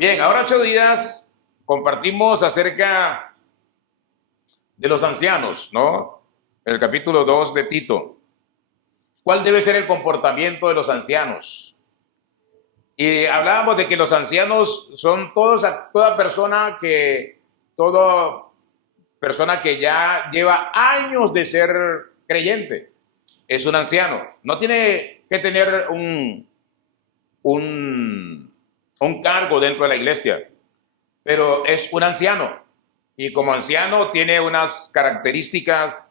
Bien, ahora 8 días compartimos acerca de los ancianos, ¿no? El capítulo 2 de Tito. ¿Cuál debe ser el comportamiento de los ancianos? Y hablábamos de que los ancianos son toda persona que ya lleva años de ser creyente. Es un anciano. No tiene que tener un cargo dentro de la iglesia, pero es un anciano. Y como anciano tiene unas características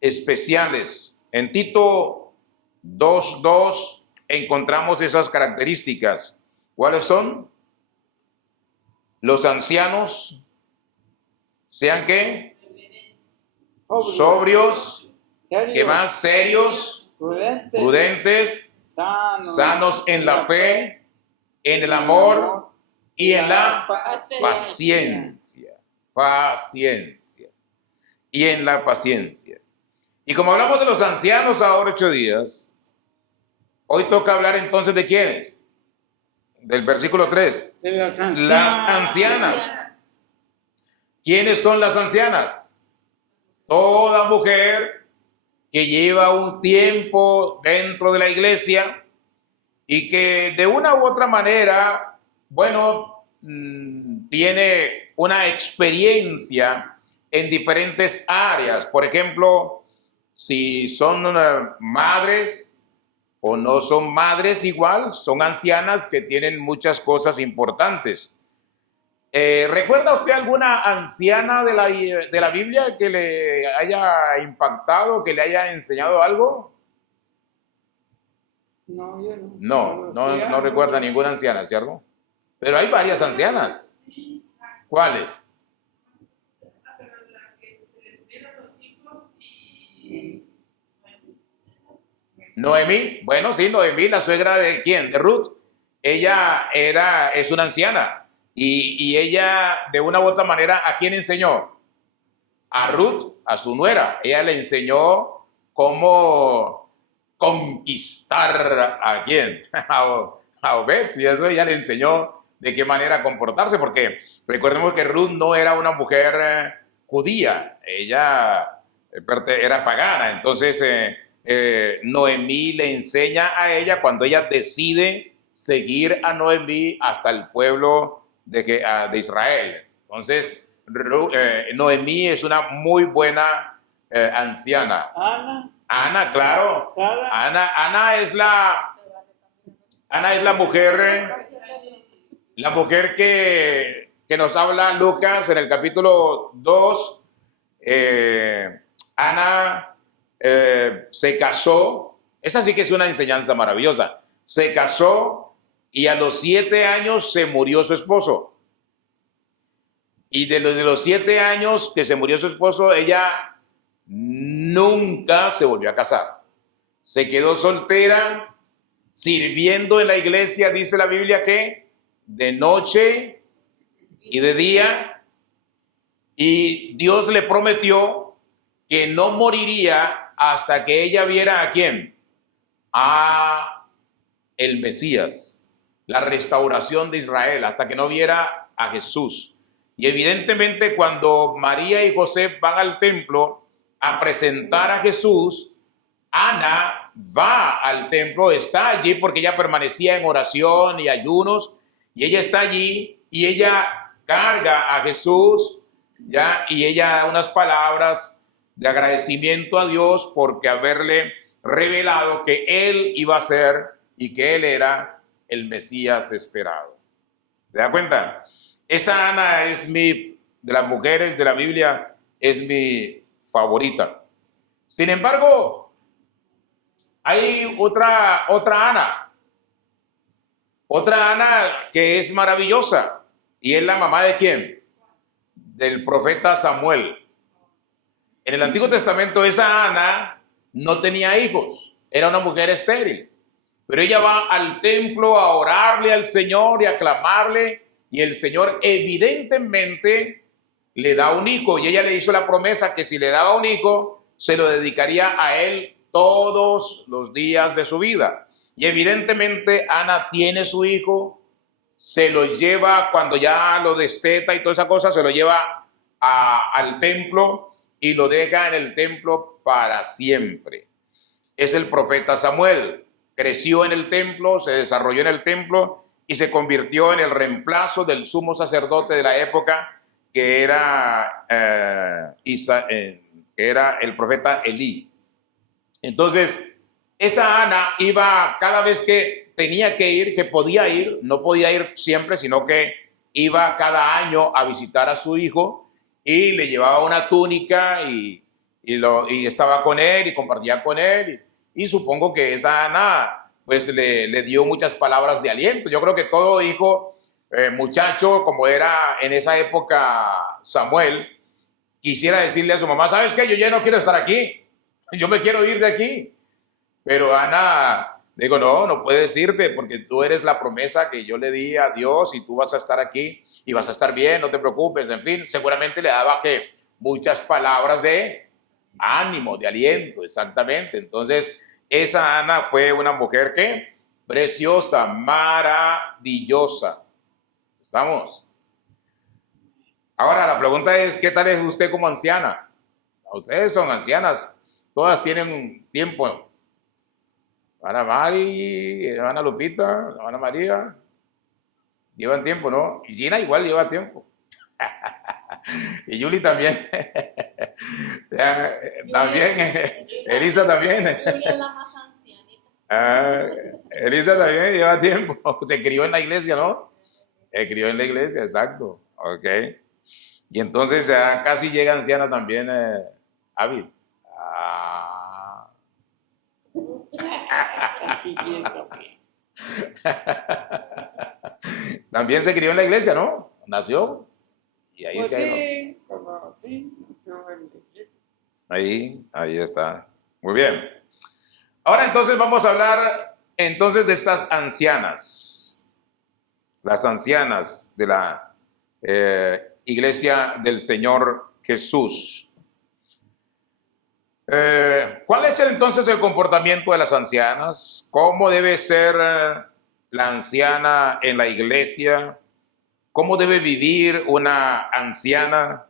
especiales. En Tito 2:2 encontramos esas características. ¿Cuáles son? Los ancianos sean ¿qué? Sobrios, ¿qué más? Serios, prudentes, sanos en la fe, en el amor y en la paciencia. Y en la paciencia. Y como hablamos de los ancianos ahora 8 días, hoy toca hablar entonces de quiénes. Del versículo 3. Las ancianas. ¿Quiénes son las ancianas? Toda mujer que lleva un tiempo dentro de la iglesia y que de una u otra manera, tiene una experiencia en diferentes áreas. Por ejemplo, si son madres o no son madres, igual son ancianas que tienen muchas cosas importantes. ¿Recuerda usted alguna anciana de la Biblia que le haya impactado, que le haya enseñado algo? No, yo no. No recuerda ninguna anciana, ¿cierto? Pero hay varias ancianas. ¿Cuáles? Noemí. Bueno, sí, Noemí, la suegra de ¿quién? De Ruth. Ella es una anciana. Y ella, de una u otra manera, ¿a quién enseñó? A Ruth, a su nuera. Ella le enseñó cómo conquistar ¿a quién? A Obed. Y eso ella le enseñó de qué manera comportarse, porque recordemos que Ruth no era una mujer judía, ella era pagana. Entonces Noemí le enseña a ella cuando ella decide seguir a Noemí hasta el pueblo de Israel. Entonces Noemí es una muy buena anciana. Ana, claro. Ana es la mujer que nos habla Lucas en el capítulo 2. Ana se casó. Esa sí que es una enseñanza maravillosa. Se casó y a los 7 años se murió su esposo. Y de los 7 años que se murió su esposo, ella nunca se volvió a casar. Se quedó soltera, sirviendo en la iglesia, dice la Biblia que de noche y de día. Y Dios le prometió que no moriría hasta que ella viera ¿a quién? A el Mesías, la restauración de Israel, hasta que no viera a Jesús. Y evidentemente cuando María y José van al templo a presentar a Jesús, Ana va al templo, está allí porque ella permanecía en oración y ayunos, y ella está allí y ella carga a Jesús, ¿ya? Y ella da unas palabras de agradecimiento a Dios porque haberle revelado que Él iba a ser y que Él era el Mesías esperado. ¿Se da cuenta? Esta Ana es de las mujeres de la Biblia, es mi favorita. Sin embargo, hay otra Ana que es maravillosa, y es la mamá ¿de quién? Del profeta Samuel. En el Antiguo Testamento esa Ana no tenía hijos, era una mujer estéril, pero ella va al templo a orarle al Señor y a clamarle, y el Señor evidentemente le da un hijo, y ella le hizo la promesa que si le daba un hijo, se lo dedicaría a él todos los días de su vida. Y evidentemente Ana tiene su hijo, se lo lleva, cuando ya lo desteta y toda esa cosa, se lo lleva al templo y lo deja en el templo para siempre. Es el profeta Samuel. Creció en el templo, se desarrolló en el templo y se convirtió en el reemplazo del sumo sacerdote de la época, que era, que era el profeta Elí. Entonces, esa Ana iba cada vez que tenía que ir, que podía ir, no podía ir siempre, sino que iba cada año a visitar a su hijo y le llevaba una túnica y estaba con él y compartía con él. Y supongo que esa Ana pues le dio muchas palabras de aliento. Yo creo que todo hijo, muchacho, como era en esa época Samuel, quisiera decirle a su mamá, ¿sabes qué? Yo ya no quiero estar aquí, yo me quiero ir de aquí. Pero Ana le digo, no, no puedes irte porque tú eres la promesa que yo le di a Dios y tú vas a estar aquí y vas a estar bien, no te preocupes. En fin, seguramente le daba que muchas palabras de ánimo, de aliento, exactamente. Entonces, esa Ana fue una mujer que preciosa, maravillosa. ¿Estamos? Ahora, la pregunta es, ¿qué tal es usted como anciana? Ustedes son ancianas, todas tienen tiempo. Ana Mari, Ana Lupita, Ana María, llevan tiempo, ¿no? Y Gina igual lleva tiempo. Y Yuli también. También, Elisa también. Yuli es la más ancianita. Elisa también lleva tiempo. Se crió en la iglesia, ¿no? Se crió en la iglesia, exacto. Ok. Y entonces ya casi llega anciana también, Avid. También se crió en la iglesia, ¿no? Nació. Y ahí Pues se sí, sí, ahí está. Muy bien. Ahora entonces vamos a hablar entonces de estas ancianas. Las ancianas de la iglesia del Señor Jesús. ¿Cuál es entonces el comportamiento de las ancianas? ¿Cómo debe ser la anciana en la iglesia? ¿Cómo debe vivir una anciana?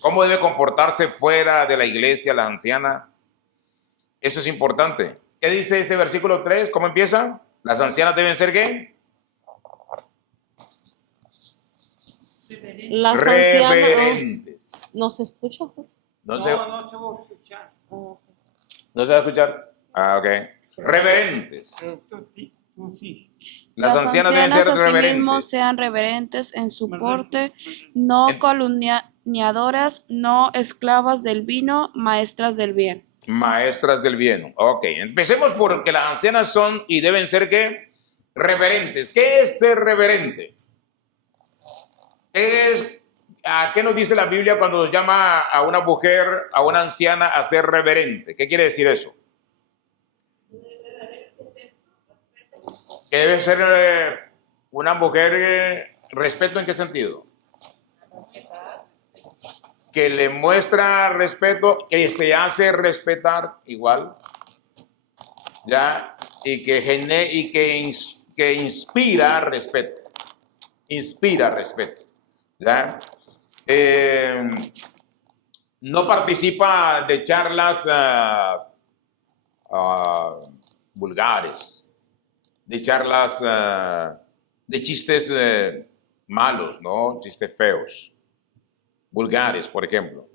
¿Cómo debe comportarse fuera de la iglesia la anciana? Eso es importante. ¿Qué dice ese versículo 3? ¿Cómo empieza? ¿Las ancianas deben ser qué? Las reverentes. ¿No se escucha? No no se se va a escuchar. va a escuchar. Ah, ok. Reverentes. Pero tú sí. Las ancianas deben ser asimismo reverentes. sean reverentes en su porte, no calumniadoras, no esclavas del vino, maestras del bien. Maestras del bien. Ok, empecemos por que las ancianas son y deben ser ¿qué? Reverentes. ¿Qué es ser reverente? ¿A qué nos dice la Biblia cuando nos llama a una mujer, a una anciana, a ser reverente? ¿Qué quiere decir eso? Que debe ser una mujer, ¿respeto en qué sentido? Que le muestra respeto, que se hace respetar igual, ¿ya? Y que inspira respeto. Inspira respeto, ¿ya? No participa de charlas vulgares, de charlas, de chistes malos, ¿no? Chistes feos, vulgares, por ejemplo.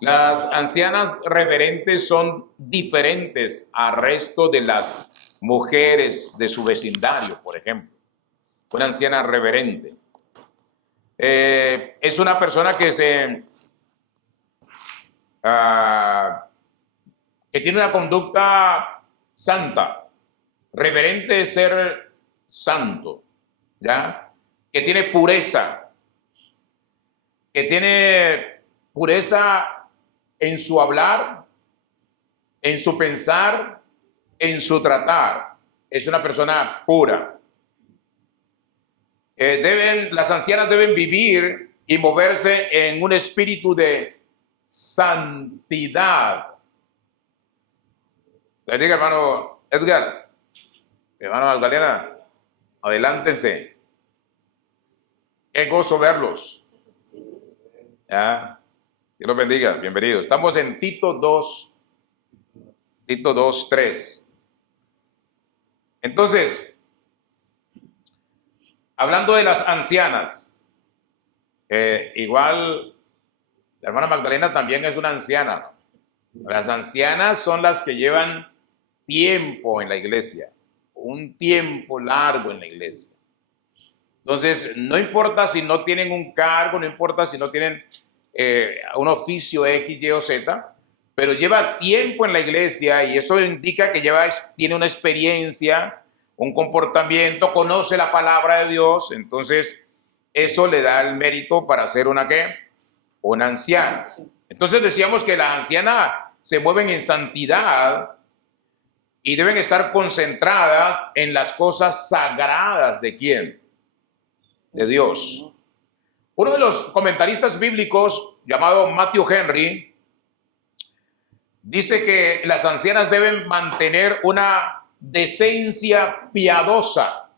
Las ancianas reverentes son diferentes al resto de las mujeres de su vecindario, por ejemplo. Una anciana reverente es una persona que que tiene una conducta santa. Reverente es ser santo, ¿ya? Que tiene pureza, que tiene pureza en su hablar, en su pensar, en su tratar. Es una persona pura. Las ancianas deben vivir y moverse en un espíritu de santidad. Le diga, hermano Edgar, hermano Magdalena, Adelántense. Qué gozo verlos. ¿Ya? Dios los bendiga. Bienvenidos. Estamos en Tito 2. Tito 2, 3. Entonces, hablando de las ancianas, igual la hermana Magdalena también es una anciana. Las ancianas son las que llevan tiempo en la iglesia, un tiempo largo en la iglesia. Entonces, no importa si no tienen un cargo, no importa si no tienen un oficio X, Y o Z, pero lleva tiempo en la iglesia y eso indica que tiene una experiencia, un comportamiento, conoce la palabra de Dios. Entonces, eso le da el mérito para ser una anciana. Entonces decíamos que las ancianas se mueven en santidad y deben estar concentradas en las cosas sagradas ¿de quién? De Dios. Uno de los comentaristas bíblicos llamado Matthew Henry dice que las ancianas deben mantener una decencia piadosa.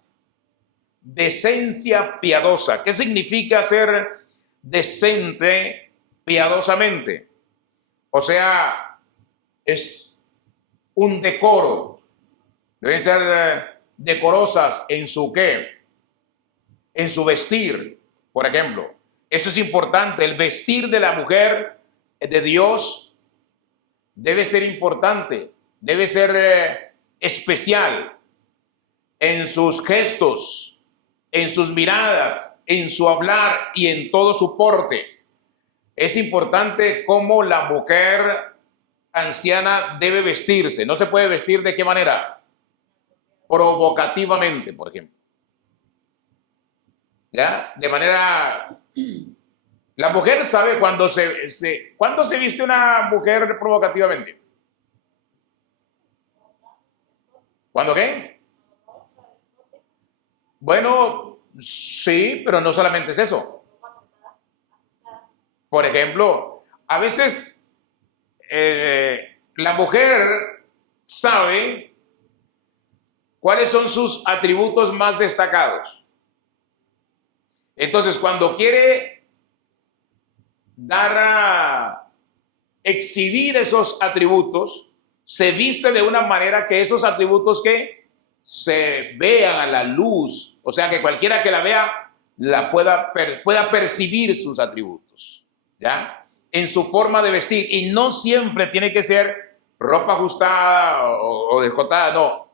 Decencia piadosa. ¿Qué significa ser decente piadosamente? O sea, es un decoro. Deben ser decorosas en su ¿qué? En su vestir, por ejemplo. Eso es importante. El vestir de la mujer de Dios debe ser importante, debe ser especial en sus gestos, en sus miradas, en su hablar y en todo su porte. Es importante cómo la mujer anciana debe vestirse. No se puede vestir ¿de qué manera? Provocativamente, por ejemplo. ¿Ya? De manera... La mujer sabe cuándo ¿cuándo se viste una mujer provocativamente? ¿Cuándo qué? Bueno, sí, pero no solamente es eso. Por ejemplo, a veces la mujer sabe cuáles son sus atributos más destacados. Entonces, cuando quiere exhibir esos atributos, se viste de una manera que esos atributos que se vean a la luz, o sea, que cualquiera que la vea pueda percibir sus atributos, ¿ya? En su forma de vestir. Y no siempre tiene que ser ropa ajustada o descotada, no.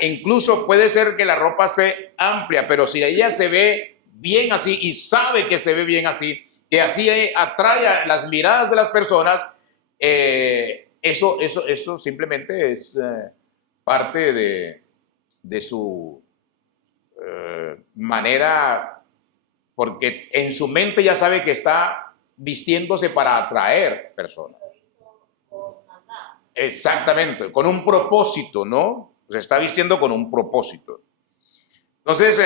Incluso puede ser que la ropa sea amplia, pero si ella se ve bien así y sabe que se ve bien así, que así atrae a las miradas de las personas, eso simplemente es parte de su manera, porque en su mente ya sabe que está vistiéndose para atraer personas. Exactamente, con un propósito, ¿no? Se está vistiendo con un propósito. Entonces,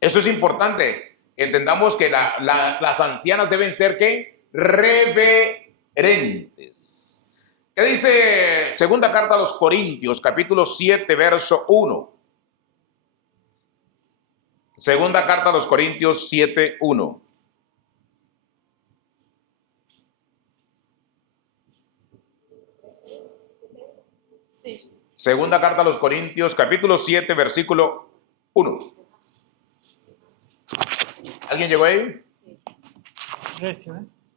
eso es importante. Entendamos que las ancianas deben ser ¿qué? Reverentes. ¿Qué dice segunda carta a los Corintios, capítulo 7, verso 1? Segunda carta a los Corintios 7, 1. Sí. Segunda carta a los Corintios, capítulo 7, versículo 1. ¿Alguien llegó ahí?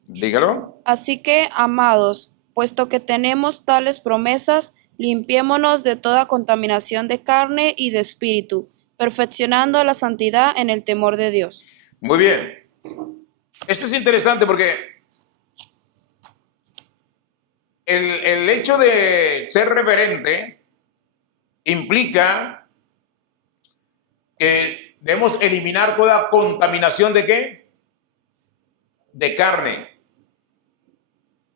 Dígalo. Así que, amados, puesto que tenemos tales promesas, limpiémonos de toda contaminación de carne y de espíritu, perfeccionando la santidad en el temor de Dios. Muy bien. Esto es interesante porque el hecho de ser reverente implica que debemos eliminar toda contaminación ¿de qué? De carne.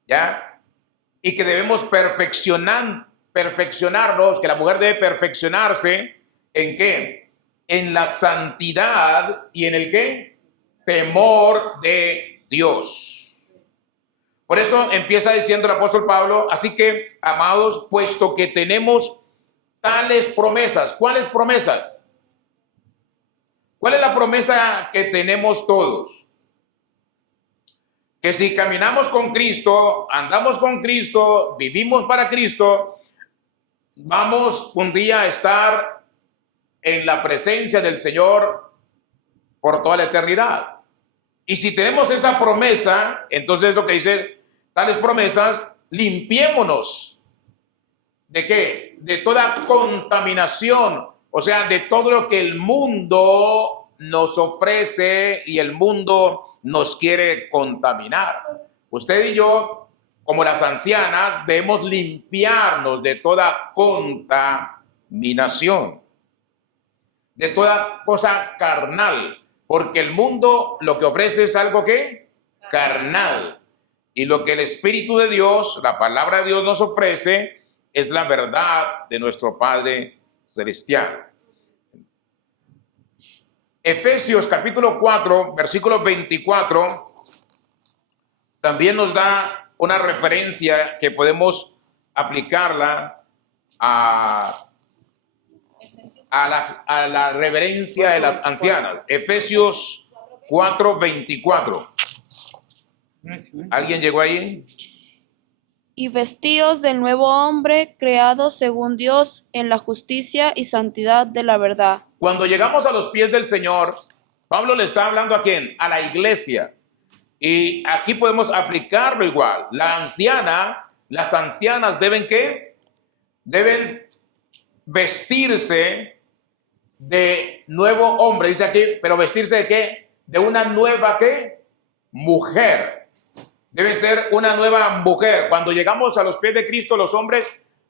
¿Ya? Y que debemos perfeccionarnos, que la mujer debe perfeccionarse ¿en qué? En la santidad y en el ¿qué? Temor de Dios. Por eso empieza diciendo el apóstol Pablo, así que, amados, puesto que tenemos tales promesas. ¿Cuáles promesas? ¿Cuál es la promesa que tenemos todos? Que si caminamos con Cristo, andamos con Cristo, vivimos para Cristo, vamos un día a estar en la presencia del Señor por toda la eternidad. Y si tenemos esa promesa, entonces lo que dice, tales promesas, limpiémonos. ¿De qué? De toda contaminación, o sea, de todo lo que el mundo nos ofrece y el mundo nos quiere contaminar. Usted y yo, como las ancianas, debemos limpiarnos de toda contaminación, de toda cosa carnal, porque el mundo lo que ofrece es algo que carnal, y lo que el Espíritu de Dios, la palabra de Dios nos ofrece es la verdad de nuestro Padre Celestial. Efesios capítulo 4, versículo 24, también nos da una referencia que podemos aplicarla a la reverencia de las ancianas. Efesios 4, 24. ¿Alguien llegó ahí? Y vestíos del nuevo hombre, creado según Dios en la justicia y santidad de la verdad. Cuando llegamos a los pies del Señor, Pablo le está hablando ¿a quién? A la iglesia. Y aquí podemos aplicarlo igual. Las ancianas deben ¿qué? Deben vestirse de nuevo hombre, dice aquí, pero vestirse de ¿qué? De una nueva ¿qué? Mujer. Debe ser una nueva mujer. Cuando llegamos a los pies de Cristo, los hombres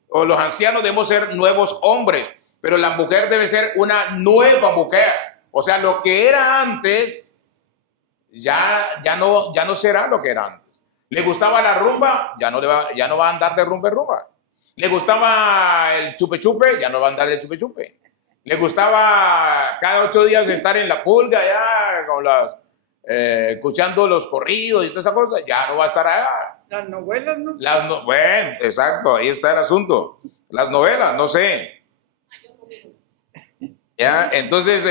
o los ancianos debemos ser nuevos hombres, pero la mujer debe ser una nueva mujer. O sea, lo que era antes ya no será lo que era antes. ¿Le gustaba la rumba? Ya no va a andar de rumba en rumba. ¿Le gustaba el chupe-chupe? Ya no va a andar de chupe-chupe. ¿Le gustaba cada 8 días estar en la pulga ya con las escuchando los corridos y todas esas cosas? Ya no va a estar allá. Las novelas, ¿no? Bueno, exacto, ahí está el asunto. Las novelas, no sé. Ya, entonces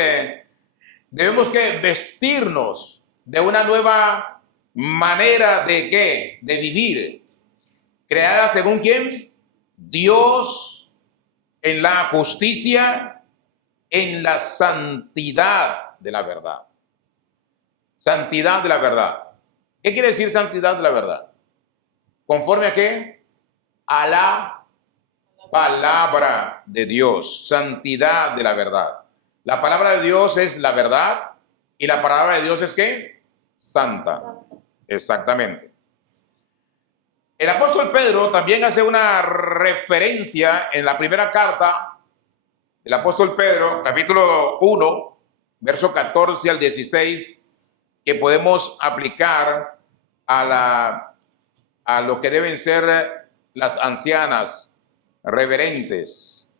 debemos que vestirnos de una nueva manera de ¿qué? De vivir. Creada según ¿quién? Dios, en la justicia, en la santidad de la verdad. Santidad de la verdad. ¿Qué quiere decir santidad de la verdad? ¿Conforme a qué? A la palabra de Dios. Santidad de la verdad. La palabra de Dios es la verdad y la palabra de Dios es ¿qué? Santa. Exactamente. El apóstol Pedro también hace una referencia en la primera carta. El apóstol Pedro, capítulo 1, verso 14 al 16, que podemos aplicar a lo que deben ser las ancianas reverentes.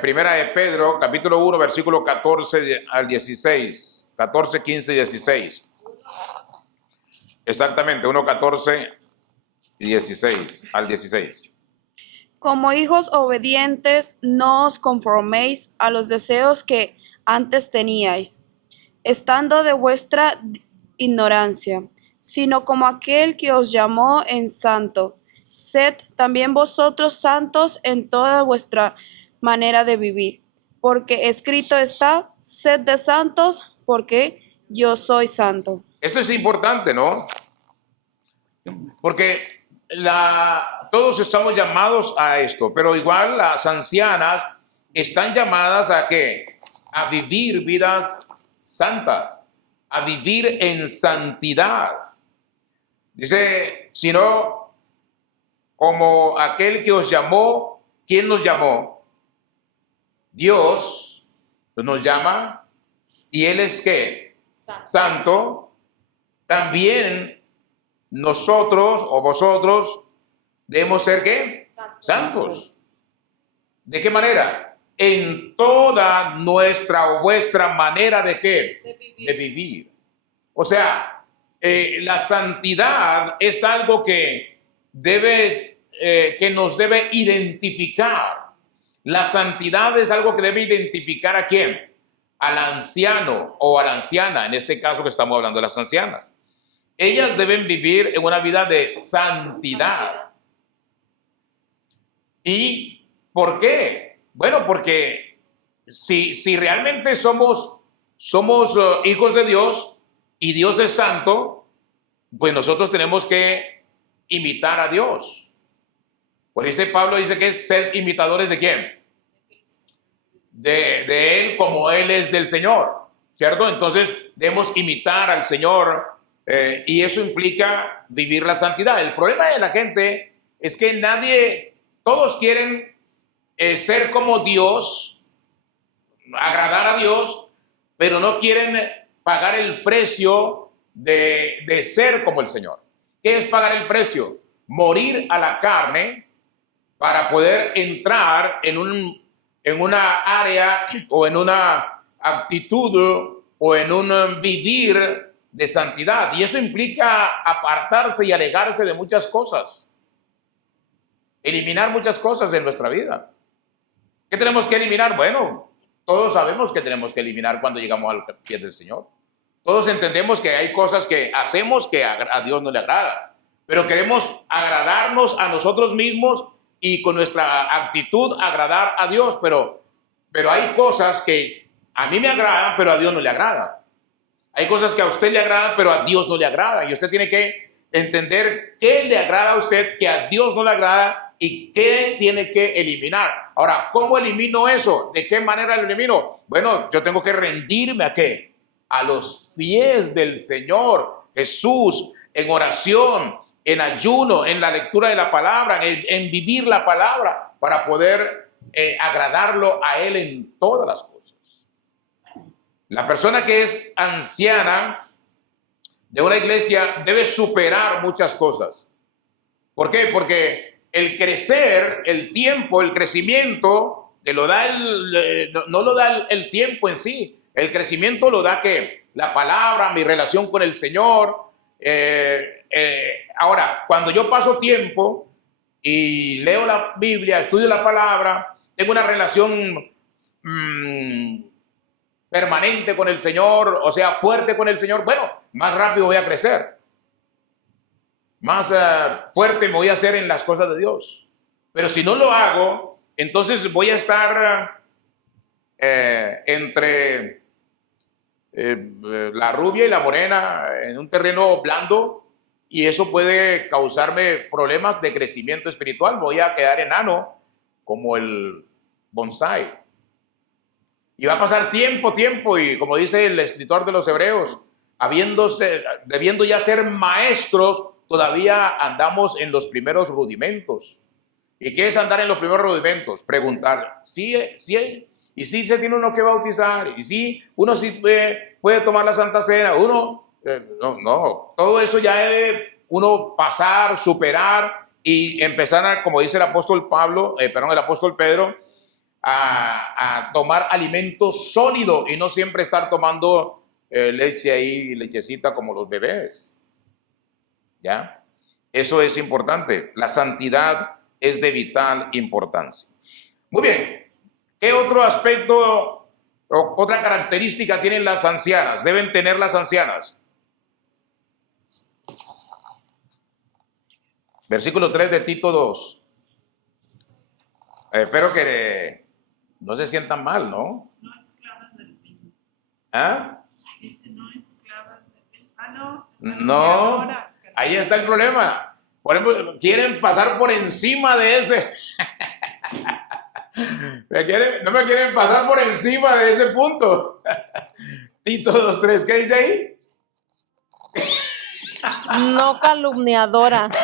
Primera de Pedro, capítulo 1, versículo 14 al 16. 14, 15 y 16. Exactamente, 1, 14 y 16 al 16. Como hijos obedientes, no os conforméis a los deseos que antes teníais, estando de vuestra ignorancia, sino como aquel que os llamó en santo. Sed también vosotros santos en toda vuestra manera de vivir, porque escrito está, sed de santos, porque yo soy santo. Esto es importante, ¿no? Porque todos estamos llamados a esto, pero igual las ancianas están llamadas ¿a qué? A vivir vidas santas, a vivir en santidad. Dice, sino como aquel que os llamó. ¿Quién nos llamó? Dios nos llama, y Él es ¿qué? Santo. También nosotros o vosotros debemos ser ¿qué? Santos. ¿De qué manera? En toda nuestra o vuestra manera de ¿qué? De vivir. O sea, la santidad es algo que que nos debe identificar. La santidad es algo que debe identificar ¿a quién? al anciano o a la anciana, en este caso que estamos hablando de las ancianas. Ellas deben vivir en una vida de santidad. ¿Y por qué? Bueno, porque si realmente somos hijos de Dios y Dios es santo, pues nosotros tenemos que imitar a Dios. Pues dice Pablo, dice que es ser imitadores ¿de quién? De Él como Él es del Señor, ¿cierto? Entonces debemos imitar al Señor y eso implica vivir la santidad. El problema de la gente es que todos quieren ser como Dios, agradar a Dios, pero no quieren pagar el precio de ser como el Señor. ¿Qué es pagar el precio? Morir a la carne para poder entrar en una área o en una actitud o en un vivir de santidad. Y eso implica apartarse y alejarse de muchas cosas. Eliminar muchas cosas de nuestra vida. ¿Qué tenemos que eliminar? Bueno, todos sabemos que tenemos que eliminar cuando llegamos al pie del Señor. Todos entendemos que hay cosas que hacemos que a Dios no le agrada, pero queremos agradarnos a nosotros mismos y con nuestra actitud agradar a Dios, pero hay cosas que a mí me agradan, pero a Dios no le agradan. Hay cosas que a usted le agradan, pero a Dios no le agradan. Y usted tiene que entender qué le agrada a usted, que a Dios no le agrada y qué tiene que eliminar. Ahora, ¿cómo elimino eso? ¿De qué manera lo elimino? Bueno, yo tengo que rendirme ¿a qué? A los pies del Señor Jesús, en oración, en ayuno, en la lectura de la palabra, en vivir la palabra, para poder agradarlo a Él en todas las cosas. La persona que es anciana de una iglesia debe superar muchas cosas. ¿Por qué? Porque el crecer, el tiempo, el crecimiento, que lo da no lo da el tiempo en sí. El crecimiento lo da que la palabra, mi relación con el Señor. Ahora, cuando yo paso tiempo y leo la Biblia, estudio la palabra, tengo una relación permanente con el Señor, o sea, fuerte con el Señor, bueno, más rápido voy a crecer. Más fuerte me voy a hacer en las cosas de Dios. Pero si no lo hago, entonces voy a estar entre la rubia y la morena en un terreno blando, y eso puede causarme problemas de crecimiento espiritual. Me voy a quedar enano como el bonsái. Y va a pasar tiempo, y como dice el escritor de los Hebreos, debiendo ya ser maestros, todavía andamos en los primeros rudimentos. ¿Y qué es andar en los primeros rudimentos? Preguntar, y si se tiene uno que bautizar, y si uno sí puede tomar la Santa Cena, no, todo eso ya debe uno pasar, superar y empezar como dice el apóstol Pedro, a tomar alimento sólido y no siempre estar tomando leche ahí, lechecita como los bebés. ¿Ya? Eso es importante. La santidad es de vital importancia. Muy bien. ¿Qué otro aspecto o otra característica tienen las ancianas? Deben tener las ancianas. Versículo 3 de Tito 2. Espero que no se sientan mal, ¿no? No esclavas del vino. ¿Ah? Dice no esclavas del vino. No. No, ahí está el problema. Por ejemplo, quieren pasar por encima de ese. No me quieren pasar por encima de ese punto. Tito 2:3, ¿qué dice ahí? No calumniadoras.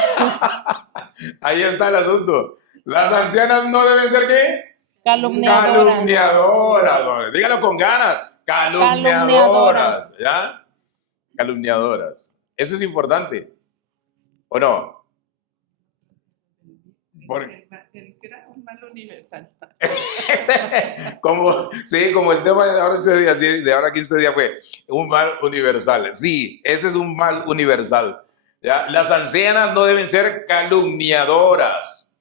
Ahí está el asunto. Las ancianas no deben ser ¿qué? Calumniadoras. Calumniadoras. Dígalo con ganas. Calumniadoras. ¿Ya? Calumniadoras. Eso es importante. ¿O no? El que era un mal universal. como el tema de ahora 15 días fue un mal universal. Sí, ese es un mal universal. ¿Ya? Las ancianas no deben ser calumniadoras.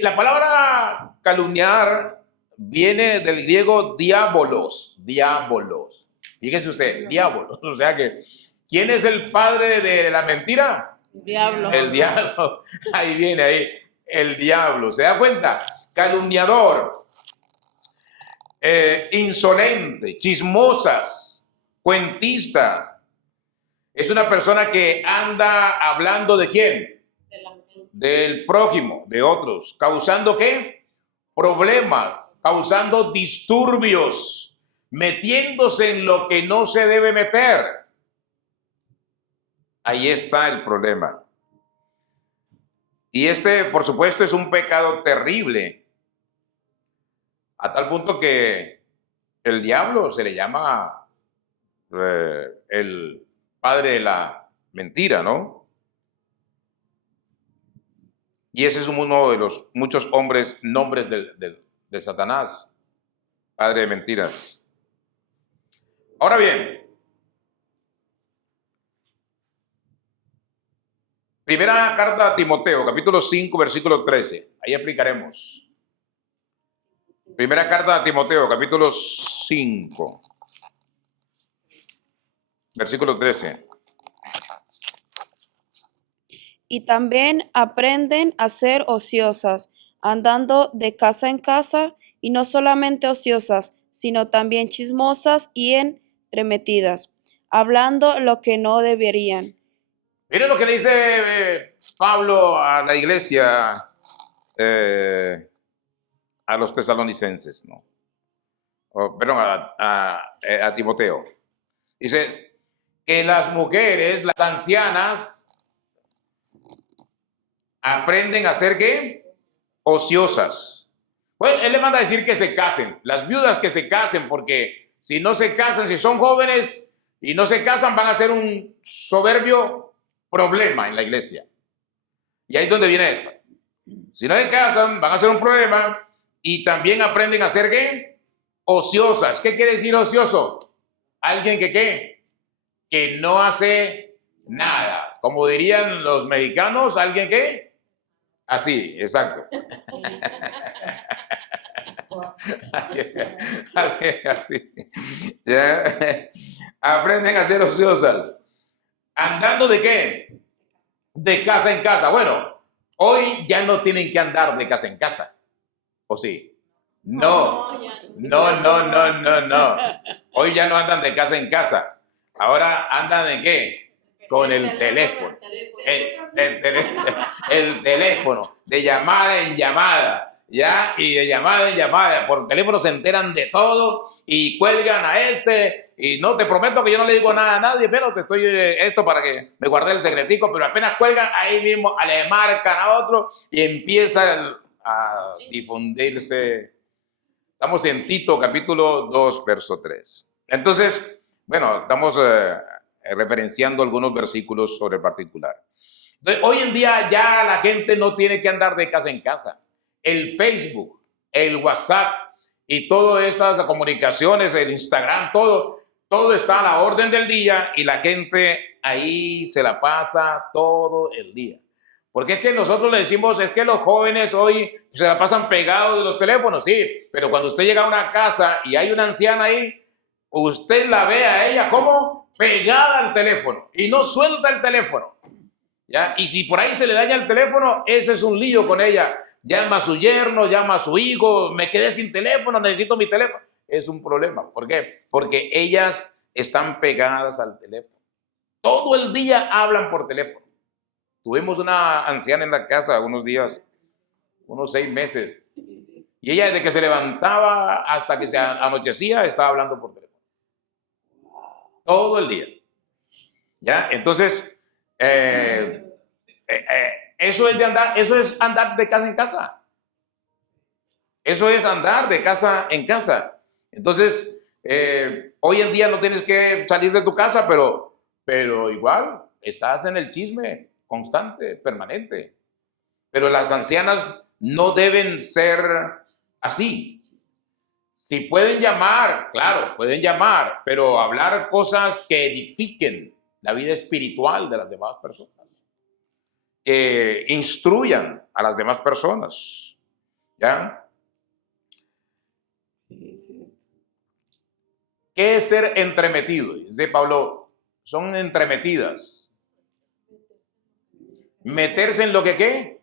La palabra calumniar viene del griego diabolos, diabolos. Fíjese usted, diabolos. O sea que, ¿quién es el padre de la mentira? Diablo. El diablo. Ahí viene, ahí, el diablo. ¿Se da cuenta? Calumniador, insolente, chismosas, cuentistas. Es una persona que anda hablando de quién? Del prójimo, de otros. ¿Causando qué? Problemas, causando disturbios, metiéndose en lo que no se debe meter. Ahí está el problema. Y este, por supuesto, es un pecado terrible, a tal punto que el diablo se le llama el padre de la mentira, ¿no? Y ese es uno de los muchos nombres de Satanás, padre de mentiras. Ahora bien, primera carta a Timoteo, capítulo 5, versículo 13. Ahí explicaremos. Primera carta a Timoteo, capítulo 5, versículo 13. Y también aprenden a ser ociosas, andando de casa en casa, y no solamente ociosas, sino también chismosas y entremetidas, hablando lo que no deberían. Miren lo que le dice Pablo a la iglesia, a los tesalonicenses, ¿no? Perdón, a Timoteo. Dice que las mujeres, las ancianas, aprenden a ser ¿qué? Ociosas. Bueno, él le manda a decir que se casen, las viudas que se casen, porque si no se casan, si son jóvenes y no se casan, van a ser un soberbio problema en la iglesia. Y ahí es donde viene esto. Si no se casan, van a ser un problema y también aprenden a ser ¿qué? Ociosas. ¿Qué quiere decir ocioso? Alguien que ¿qué? Que no hace nada. Como dirían los mexicanos, alguien que así, exacto. Así. ¿Ya? Aprenden a ser ociosas. ¿Andando de qué? De casa en casa. Bueno, hoy ya no tienen que andar de casa en casa. ¿O sí? No. No. Hoy ya no andan de casa en casa. Ahora andan de qué? Con el teléfono. El teléfono. De llamada en llamada. ¿Ya? Y de llamada en llamada. Por teléfono se enteran de todo y cuelgan a este. Y no, te prometo que yo no le digo nada a nadie, pero te estoy esto para que me guarde el secretico. Pero apenas cuelgan, ahí mismo le marcan a otro y empieza a difundirse. Estamos en Tito, capítulo 2, verso 3. Entonces, bueno, estamos referenciando algunos versículos sobre el particular. Entonces, hoy en día ya la gente no tiene que andar de casa en casa. El Facebook, el WhatsApp y todas estas comunicaciones, el Instagram, todo está a la orden del día y la gente ahí se la pasa todo el día. Porque es que nosotros le decimos, es que los jóvenes hoy se la pasan pegados de los teléfonos, sí, pero cuando usted llega a una casa y hay una anciana ahí, usted la ve a ella como pegada al teléfono y no suelta el teléfono, ¿ya? Y si por ahí se le daña el teléfono, ese es un lío con ella. Llama a su yerno, llama a su hijo, me quedé sin teléfono, necesito mi teléfono. Es un problema. ¿Por qué? Porque ellas están pegadas al teléfono. Todo el día hablan por teléfono. Tuvimos una anciana en la casa unos días, unos 6 meses. Y ella desde que se levantaba hasta que se anochecía estaba hablando por teléfono. Todo el día. ¿Ya? Entonces, eso es andar de casa en casa. Eso es andar de casa en casa. Entonces, hoy en día no tienes que salir de tu casa, pero igual estás en el chisme constante, permanente. Pero las ancianas no deben ser así. Si pueden llamar, claro, pueden llamar, pero hablar cosas que edifiquen la vida espiritual de las demás personas, que instruyan a las demás personas, ¿ya? ¿Qué es ser entremetido? Dice Pablo, son entremetidas. Meterse en lo que ¿qué?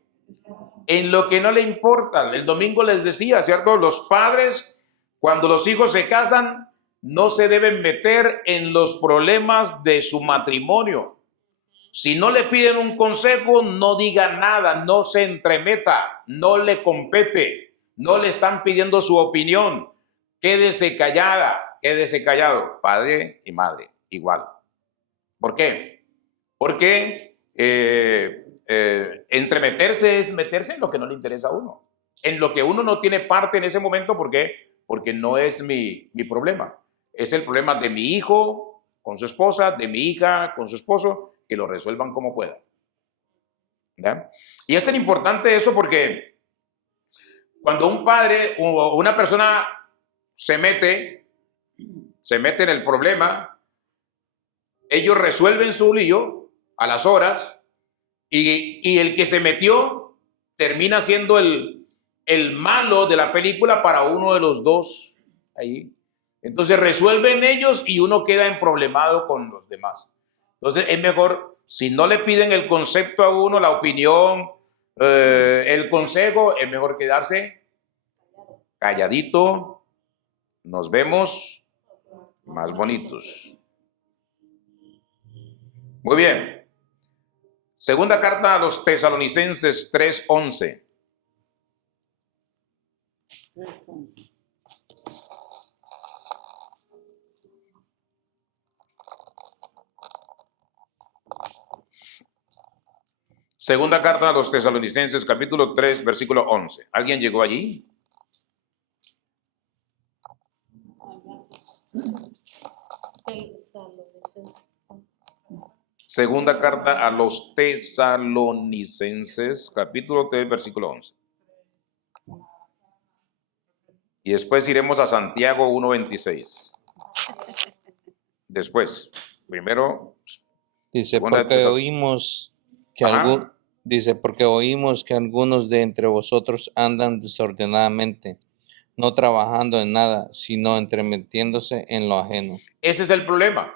En lo que no le importa. El domingo les decía, ¿cierto? Los padres, cuando los hijos se casan, no se deben meter en los problemas de su matrimonio. Si no le piden un consejo, no diga nada, no se entremeta, no le compete, no le están pidiendo su opinión. Quédese callada, quédese callado, padre y madre, igual. ¿Por qué? Porque entremeterse es meterse en lo que no le interesa a uno, en lo que uno no tiene parte en ese momento. ¿Por qué? Porque no es mi problema. Es el problema de mi hijo con su esposa, de mi hija con su esposo, que lo resuelvan como puedan. ¿Ya? Y es tan importante eso porque cuando un padre o una persona se mete en el problema, ellos resuelven su lío a las horas y el que se metió termina siendo el malo de la película para uno de los dos ahí. Entonces resuelven ellos y uno queda emproblemado con los demás. Entonces es mejor, si no le piden el concepto a uno, la opinión, el consejo, es mejor quedarse calladito. Nos vemos más bonitos. Muy bien. Segunda carta a los Tesalonicenses 3:11. Segunda carta a los Tesalonicenses, capítulo 3, versículo 11. ¿Alguien llegó allí? Segunda carta a los Tesalonicenses, capítulo 3, versículo 11. Y después iremos a Santiago 1:26. Después, primero. Dice, porque oímos que porque oímos que algunos de entre vosotros andan desordenadamente, no trabajando en nada, sino entremetiéndose en lo ajeno. Ese es el problema.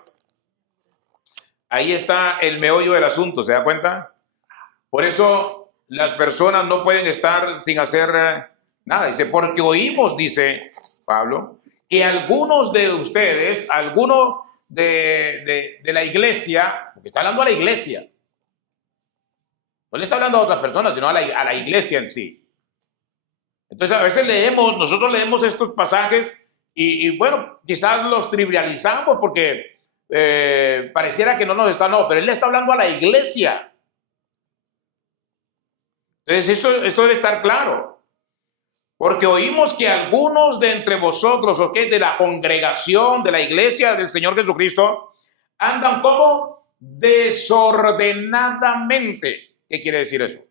Ahí está el meollo del asunto, ¿se da cuenta? Por eso las personas no pueden estar sin hacer nada. Dice, porque oímos, dice Pablo, que algunos de ustedes, algunos de la iglesia, porque está hablando a la iglesia, no le está hablando a otras personas, sino a la iglesia en sí. Entonces a veces nosotros leemos estos pasajes y bueno, quizás los trivializamos porque pareciera que no, pero él le está hablando a la iglesia. Entonces esto debe estar claro. Porque oímos que algunos de entre vosotros, ¿ok?, de la congregación, de la iglesia del Señor Jesucristo, andan como desordenadamente. ¿Qué quiere decir eso?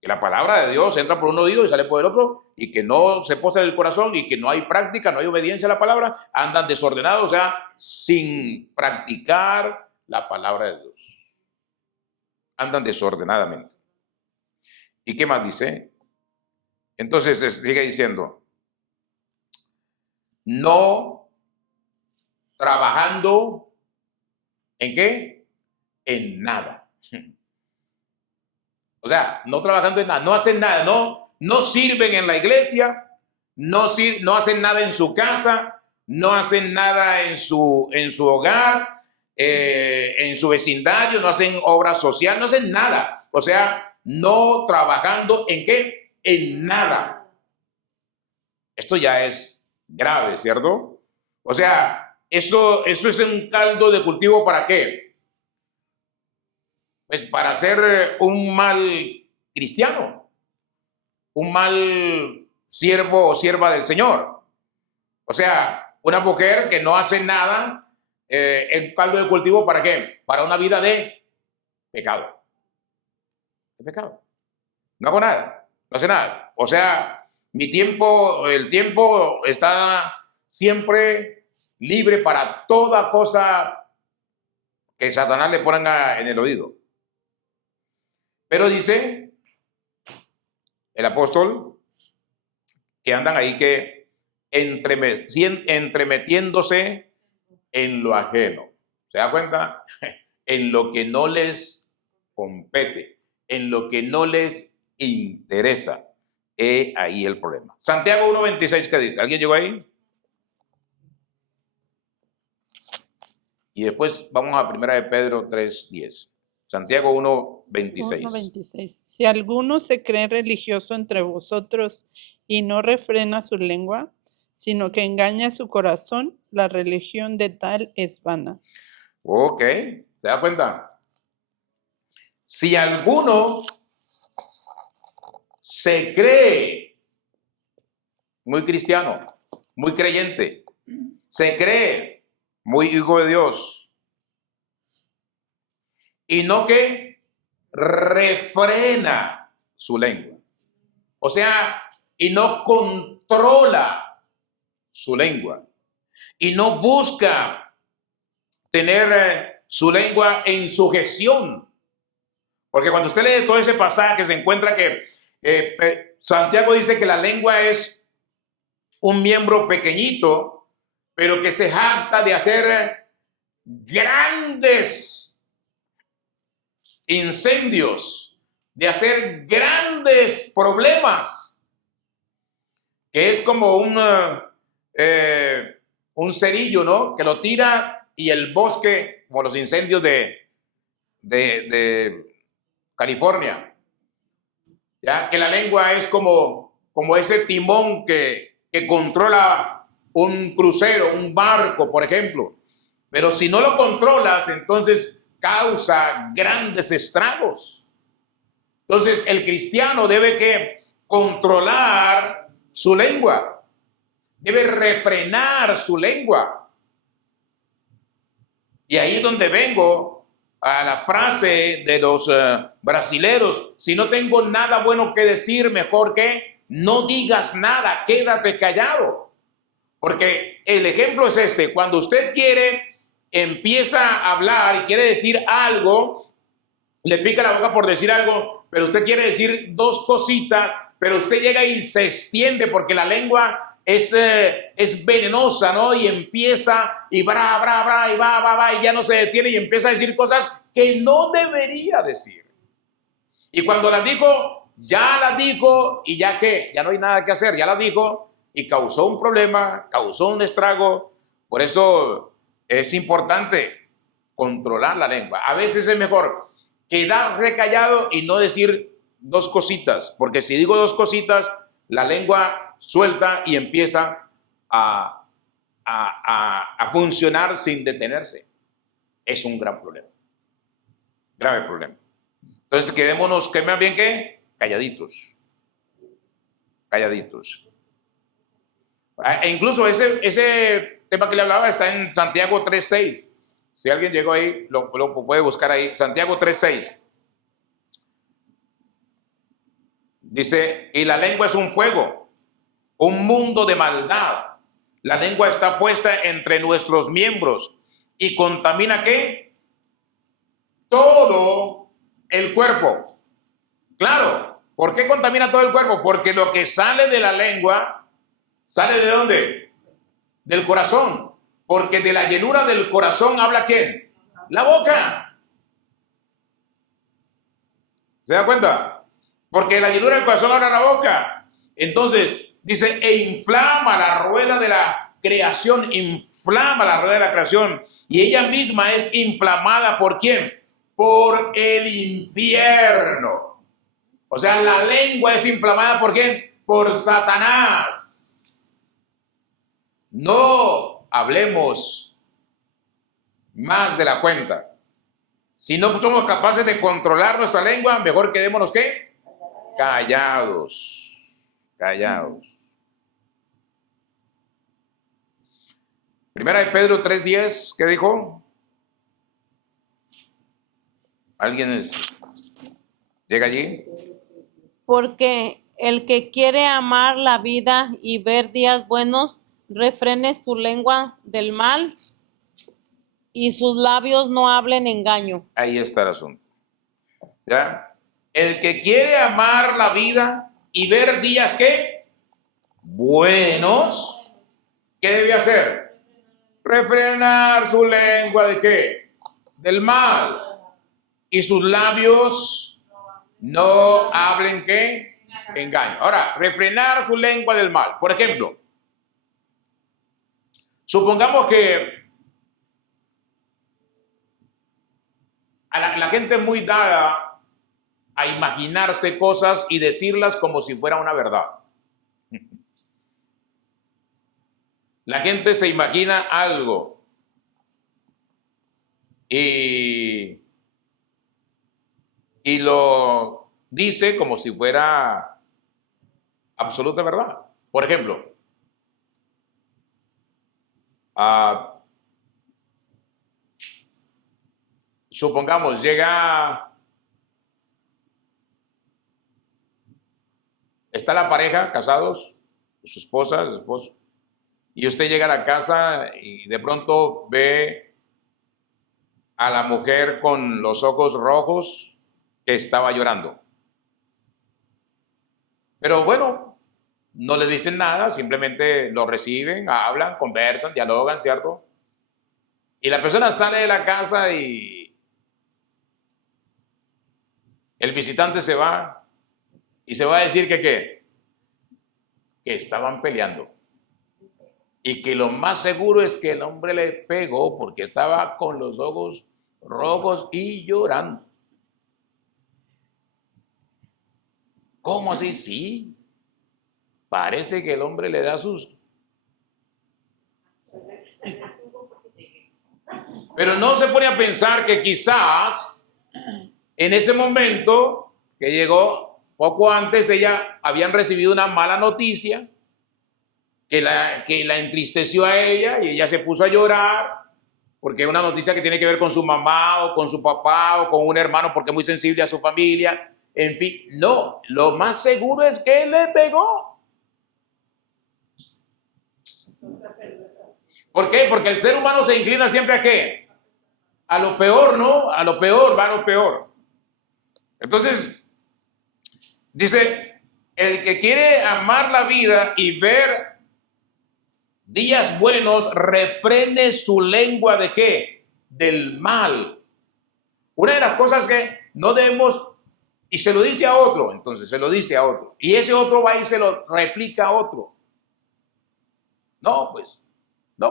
Que la palabra de Dios entra por un oído y sale por el otro, y que no se posa en el corazón, y que no hay práctica, no hay obediencia a la palabra, andan desordenados, o sea, sin practicar la palabra de Dios. Andan desordenadamente. ¿Y qué más dice? Entonces sigue diciendo, no trabajando, ¿en qué? En nada. O sea, no trabajando en nada, no hacen nada, no sirven en la iglesia, no hacen nada en su casa, no hacen nada en su hogar, en su vecindario, no hacen obra social, no hacen nada. O sea, no trabajando en qué, en nada. Esto ya es grave, ¿cierto? O sea, eso es un caldo de cultivo ¿para qué? Pues para ser un mal cristiano, un mal siervo o sierva del Señor. O sea, una mujer que no hace nada, es caldo de cultivo ¿para qué? Para una vida de pecado. De pecado. No hago nada, no hace nada. O sea, el tiempo está siempre libre para toda cosa que Satanás le ponga en el oído. Pero dice el apóstol que andan ahí que entremetiéndose en lo ajeno. ¿Se da cuenta? En lo que no les compete, en lo que no les interesa. Ahí el problema. Santiago 1:26, ¿qué dice? ¿Alguien llegó ahí? Y después vamos a 1 de Pedro 3:10. Santiago 1:26. 1:26. Si alguno se cree religioso entre vosotros y no refrena su lengua, sino que engaña su corazón, la religión de tal es vana. Ok, ¿se da cuenta? Si alguno se cree muy cristiano, muy creyente, se cree muy hijo de Dios, y no que refrena su lengua, o sea, y no controla su lengua, y no busca tener su lengua en sujeción. Porque cuando usted lee todo ese pasaje se encuentra que Santiago dice que la lengua es un miembro pequeñito, pero que se jacta de hacer grandes incendios, de hacer grandes problemas, que es como un cerillo, ¿no? Que lo tira y el bosque, como los incendios de California, ya que la lengua es como ese timón que controla un crucero, un barco, por ejemplo. Pero si no lo controlas, entonces causa grandes estragos. Entonces el cristiano debe que controlar su lengua, debe refrenar su lengua. Y ahí es donde vengo a la frase de los brasileros: si no tengo nada bueno que decir, mejor que no digas nada, quédate callado. Porque el ejemplo es este: cuando usted empieza a hablar y quiere decir algo, le pica la boca por decir algo, pero usted quiere decir dos cositas, pero usted llega y se extiende porque la lengua es venenosa, ¿no? Y empieza y bra, y va, y ya no se detiene y empieza a decir cosas que no debería decir. Y cuando las dijo, ya las dijo y ya que, ya no hay nada que hacer, ya las dijo y causó un problema, causó un estrago. Por eso es importante controlar la lengua. A veces es mejor quedarse callado y no decir dos cositas, porque si digo dos cositas, la lengua suelta y empieza a funcionar sin detenerse. Es un gran problema. Grave problema. Entonces quedémonos, que más bien que calladitos. Calladitos. E incluso ese tema que le hablaba está en Santiago 3:6. Si alguien llegó ahí, lo puede buscar ahí. Santiago 3:6. Dice, y la lengua es un fuego, un mundo de maldad. La lengua está puesta entre nuestros miembros y contamina ¿qué? Todo el cuerpo. Claro, ¿por qué contamina todo el cuerpo? Porque lo que sale de la lengua, ¿sale de dónde? Del corazón. Porque de la llenura del corazón habla ¿quién? La boca. ¿Se da cuenta? Porque de la llenura del corazón habla la boca. Entonces, dice, e inflama la rueda de la creación, inflama la rueda de la creación. Y ella misma es inflamada ¿por quién? Por el infierno. O sea, la lengua es inflamada ¿por quién? Por Satanás. No hablemos más de la cuenta. Si no somos capaces de controlar nuestra lengua, mejor quedémonos ¿qué? Callados. Callados. 1 de Pedro 3:10, ¿qué dijo? ¿Alguien llega allí? Porque el que quiere amar la vida y ver días buenos, refrene su lengua del mal y sus labios no hablen engaño. Ahí está el asunto. ¿Ya? El que quiere amar la vida y ver días ¿qué? Buenos, ¿Qué debe hacer? Refrenar su lengua ¿de qué? Del mal. Y sus labios no hablen ¿qué? Engaño. Ahora, refrenar su lengua del mal. Por ejemplo, supongamos que la gente es muy dada a imaginarse cosas y decirlas como si fuera una verdad. La gente se imagina algo y lo dice como si fuera absoluta verdad. Por ejemplo, supongamos, está la pareja, casados, su esposa, su esposo, y usted llega a la casa y de pronto ve a la mujer con los ojos rojos que estaba llorando. Pero bueno, no le dicen nada, simplemente lo reciben, hablan, conversan, dialogan, ¿cierto? Y la persona sale de la casa y el visitante se va y se va a decir que ¿qué? Que estaban peleando. Y que lo más seguro es que el hombre le pegó porque estaba con los ojos rojos y llorando. ¿Cómo así? Sí. Parece que el hombre le da sus... Pero no se pone a pensar que quizás en ese momento que llegó, poco antes, ella habían recibido una mala noticia que la entristeció a ella y ella se puso a llorar porque es una noticia que tiene que ver con su mamá o con su papá o con un hermano porque es muy sensible a su familia. En fin, no, lo más seguro es que le pegó. ¿Por qué? Porque el ser humano se inclina siempre a ¿qué? A lo peor, ¿no? A lo peor, va a lo peor. Entonces, dice, el que quiere amar la vida y ver días buenos, refrene su lengua ¿de qué? Del mal. Una de las cosas que no debemos, y se lo dice a otro, entonces se lo dice a otro, y ese otro va y se lo replica a otro. No, pues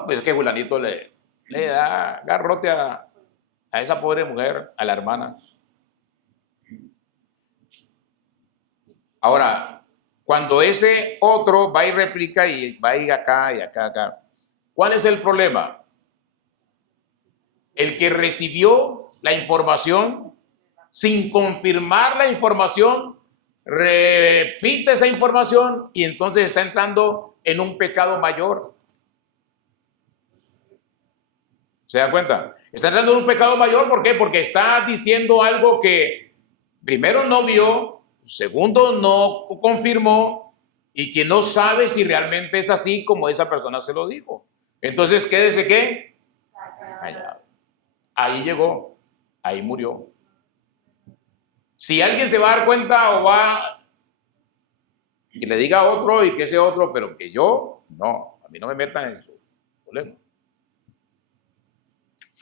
es que fulanito le da garrote a esa pobre mujer, a la hermana. Ahora, cuando ese otro va y replica y va y acá y acá, acá, ¿cuál es el problema? El que recibió la información sin confirmar la información, repite esa información y entonces está entrando en un pecado mayor. ¿Se da cuenta? Está entrando en un pecado mayor, ¿por qué? Porque está diciendo algo que primero no vio, segundo no confirmó y que no sabe si realmente es así como esa persona se lo dijo. Entonces, quédese ¿qué? Allá. Ahí llegó, ahí murió. Si alguien se va a dar cuenta o va que le diga a otro y que ese otro, pero que yo, no, a mí no me metan en su problema.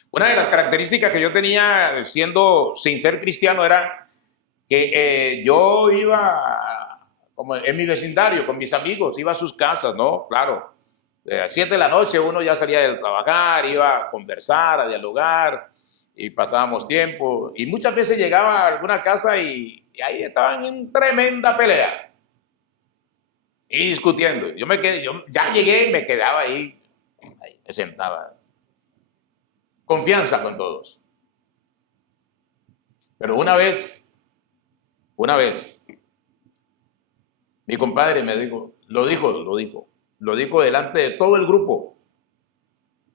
Una de las características que yo tenía siendo, sin ser cristiano, era que yo iba, como en mi vecindario, con mis amigos, iba a sus casas, ¿no? Claro, a las 7 de la noche uno ya salía de trabajar, iba a conversar, a dialogar, y pasábamos tiempo, y muchas veces llegaba a alguna casa y ahí estaban en tremenda pelea, y discutiendo. Yo ya llegué y me quedaba ahí me sentaba. Confianza con todos. Pero una vez, mi compadre me dijo, lo dijo delante de todo el grupo.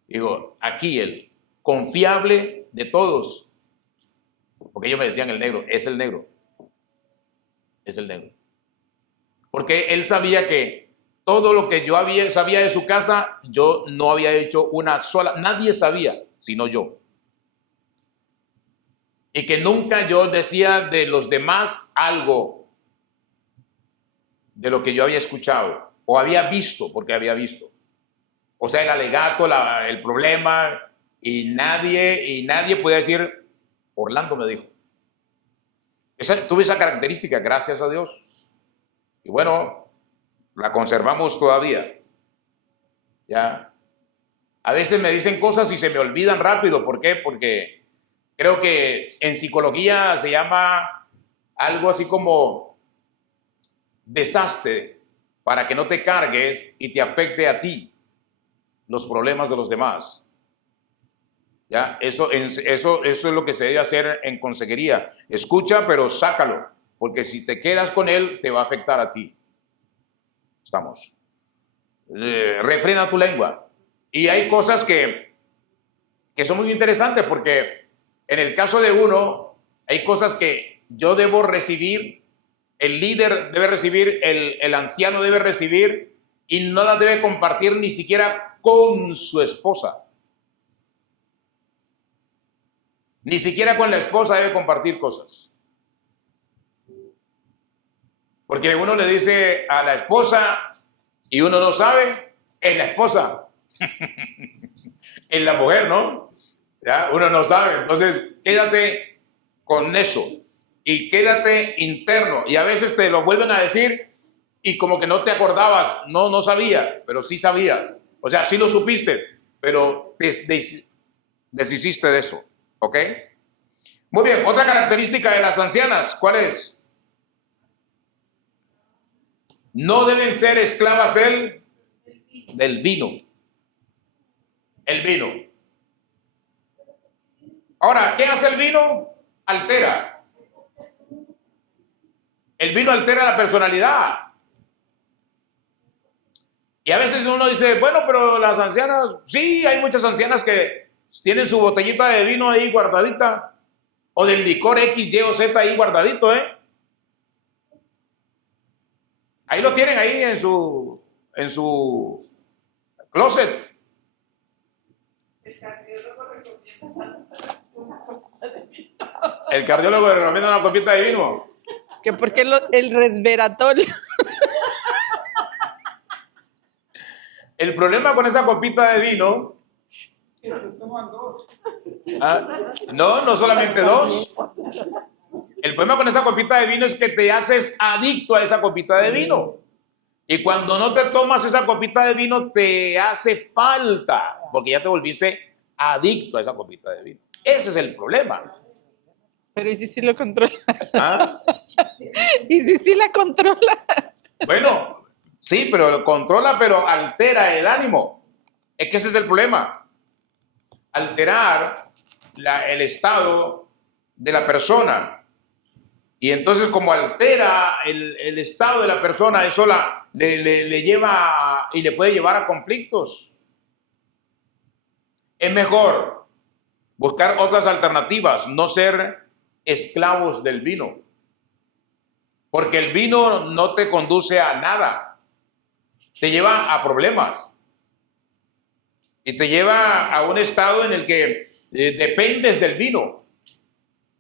Digo, aquí el confiable de todos, porque ellos me decían el negro, es el negro. Porque él sabía que todo lo que yo sabía de su casa, yo no había hecho una sola, nadie sabía, sino yo. Y que nunca yo decía de los demás algo de lo que yo había escuchado, o había visto, porque había visto, O sea, el alegato, el problema, y nadie puede decir, Orlando me dijo. Tuve esa característica, gracias a Dios. Y bueno, la conservamos todavía. Ya. A veces me dicen cosas y se me olvidan rápido. ¿Por qué? Porque creo que en psicología se llama algo así como desastre, para que no te cargues y te afecte a ti los problemas de los demás. ¿Ya? Eso es lo que se debe hacer en consejería. Escucha, pero sácalo, porque si te quedas con él, te va a afectar a ti. Estamos. Refrena tu lengua. Y hay cosas que son muy interesantes, porque en el caso de uno, hay cosas que yo debo recibir, el líder debe recibir, el anciano debe recibir, y no las debe compartir ni siquiera con su esposa. Ni siquiera con la esposa debe compartir cosas. Porque uno le dice a la esposa y uno no sabe, es la esposa. Es la mujer, ¿no? ¿Ya? Uno no sabe. Entonces, quédate con eso y quédate interno. Y a veces te lo vuelven a decir y como que no te acordabas, no sabías, pero sí sabías. O sea, sí lo supiste, pero deshiciste de eso. ¿Ok? Muy bien, otra característica de las ancianas, ¿cuál es? No deben ser esclavas del vino. El vino. Ahora, ¿qué hace el vino? Altera. El vino altera la personalidad. Y a veces uno dice, bueno, pero las ancianas, sí, hay muchas ancianas que tienen su botellita de vino ahí guardadita, o del licor X, Y o Z ahí guardadito, ¿eh? Ahí lo tienen ahí en su closet. El cardiólogo le recomienda una copita de vino. Que porque el resveratrol. El problema con esa copita de vino, no solamente dos. El problema con esa copita de vino es que te haces adicto a esa copita de vino. Y cuando no te tomas esa copita de vino, te hace falta, porque ya te volviste adicto a esa copita de vino. Ese es el problema. Pero ¿y si sí lo controla? ¿Ah? ¿Y si sí la controla? Bueno, sí, pero lo controla, pero altera el ánimo. Es que ese es el problema. Alterar el estado de la persona. Y entonces, como altera el estado de la persona, eso le lleva y le puede llevar a conflictos. Es mejor buscar otras alternativas, no ser esclavos del vino. Porque el vino no te conduce a nada. Te lleva a problemas. Y te lleva a un estado en el que dependes del vino.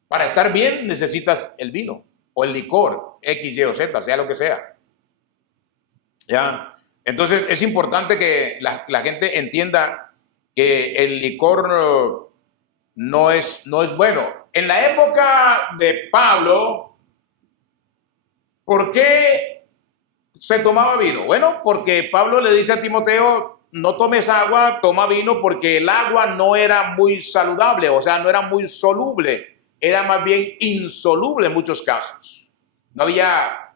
Para estar bien necesitas el vino o el licor, X, Y o Z, sea lo que sea. ¿Ya? Entonces es importante que la gente entienda que el licor no es bueno. En la época de Pablo, ¿por qué se tomaba vino? Bueno, porque Pablo le dice a Timoteo, no tomes agua, toma vino, porque el agua no era muy saludable, o sea, no era muy soluble. Era más bien insoluble en muchos casos. No había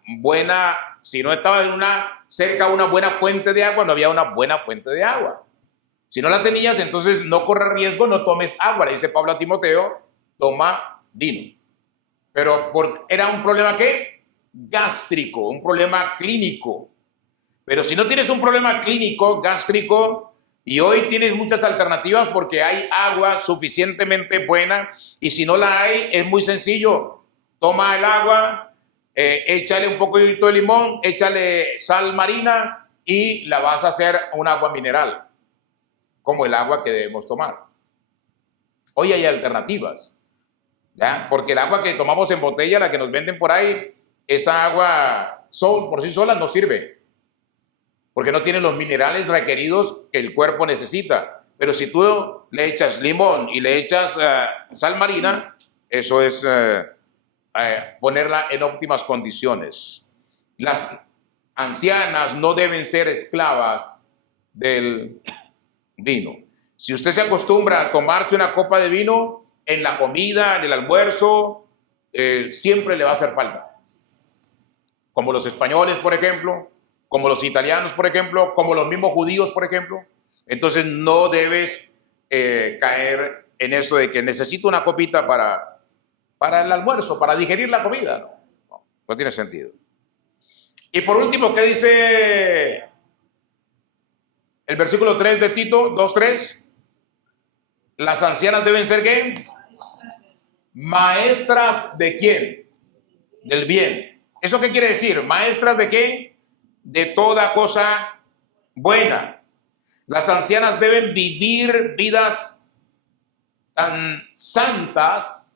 si no estaba cerca de una buena fuente de agua, no había una buena fuente de agua. Si no la tenías, entonces no corras riesgo, no tomes agua. Le dice Pablo a Timoteo, toma vino. Pero era un problema ¿qué? Gástrico, un problema clínico. Pero si no tienes un problema clínico, gástrico, y hoy tienes muchas alternativas porque hay agua suficientemente buena, y si no la hay, es muy sencillo. Toma el agua, échale un poquito de limón, échale sal marina y la vas a hacer un agua mineral, como el agua que debemos tomar. Hoy hay alternativas, ¿ya? Porque el agua que tomamos en botella, la que nos venden por ahí, esa agua por sí sola no sirve. porque no tienen los minerales requeridos que el cuerpo necesita. Pero si tú le echas limón y le echas sal marina, eso es ponerla en óptimas condiciones. Las ancianas no deben ser esclavas del vino. Si usted se acostumbra a tomarse una copa de vino en la comida, en el almuerzo, siempre le va a hacer falta. Como los españoles, por ejemplo, como los italianos, por ejemplo, como los mismos judíos, por ejemplo. Entonces no debes caer en eso de que necesito una copita para el almuerzo, para digerir la comida. No tiene sentido. Y por último, ¿qué dice el versículo 3 de Tito 2:3? Las ancianas deben ser ¿qué? Maestras ¿de quién? Del bien. ¿Eso qué quiere decir? Maestras ¿de qué? De toda cosa buena. Las ancianas deben vivir vidas tan santas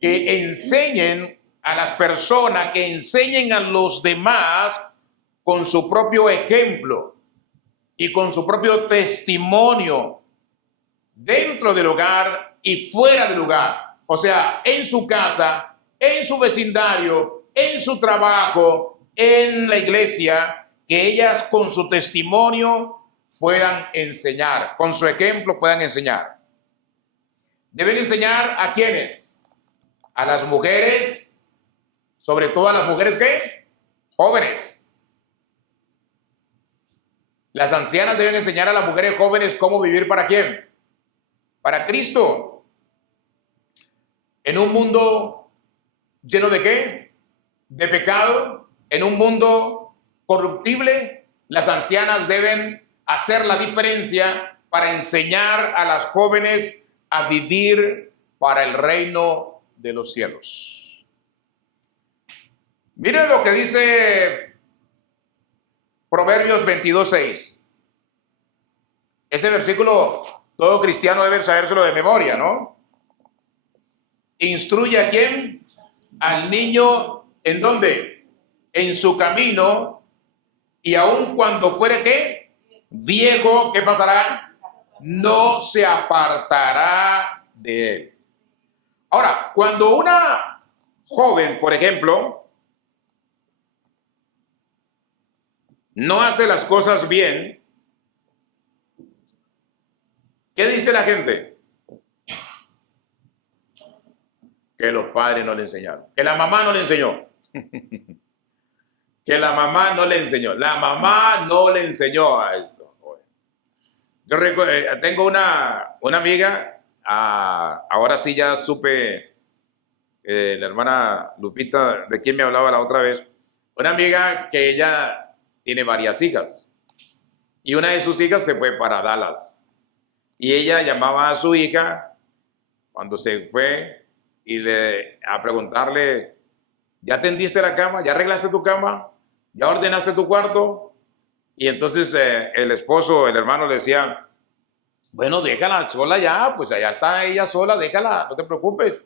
que enseñen a las personas, que enseñen a los demás con su propio ejemplo y con su propio testimonio dentro del hogar y fuera del hogar. O sea, en su casa, en su vecindario, en su trabajo, en la iglesia, que ellas con su testimonio puedan enseñar, con su ejemplo puedan enseñar. Deben enseñar ¿a quiénes? A las mujeres, sobre todo a las mujeres ¿qué? Jóvenes. Las ancianas deben enseñar a las mujeres jóvenes cómo vivir ¿para quién? Para Cristo. En un mundo lleno ¿de qué? De pecado, en un mundo corruptible, las ancianas deben hacer la diferencia para enseñar a las jóvenes a vivir para el reino de los cielos. Miren lo que dice Proverbios 22:6. Ese versículo todo cristiano debe sabérselo de memoria, ¿no? Instruye ¿a quién? Al niño, ¿en dónde? En su camino, y aun cuando fuere ¿qué? Viejo, ¿qué pasará? No se apartará de él. Ahora, cuando una joven, por ejemplo, no hace las cosas bien, ¿qué dice la gente? Que los padres no le enseñaron, que la mamá no le enseñó. Que la mamá no le enseñó. La mamá no le enseñó a esto. Yo tengo una amiga, ahora sí ya supe, la hermana Lupita, de quien me hablaba la otra vez, una amiga que ella tiene varias hijas, y una de sus hijas se fue para Dallas, y ella llamaba a su hija cuando se fue a preguntarle, ¿ya tendiste la cama? ¿Ya arreglaste tu cama? ¿Ya ordenaste tu cuarto? Y entonces el esposo, el hermano le decía, bueno, déjala sola ya, pues allá está ella sola, déjala, no te preocupes.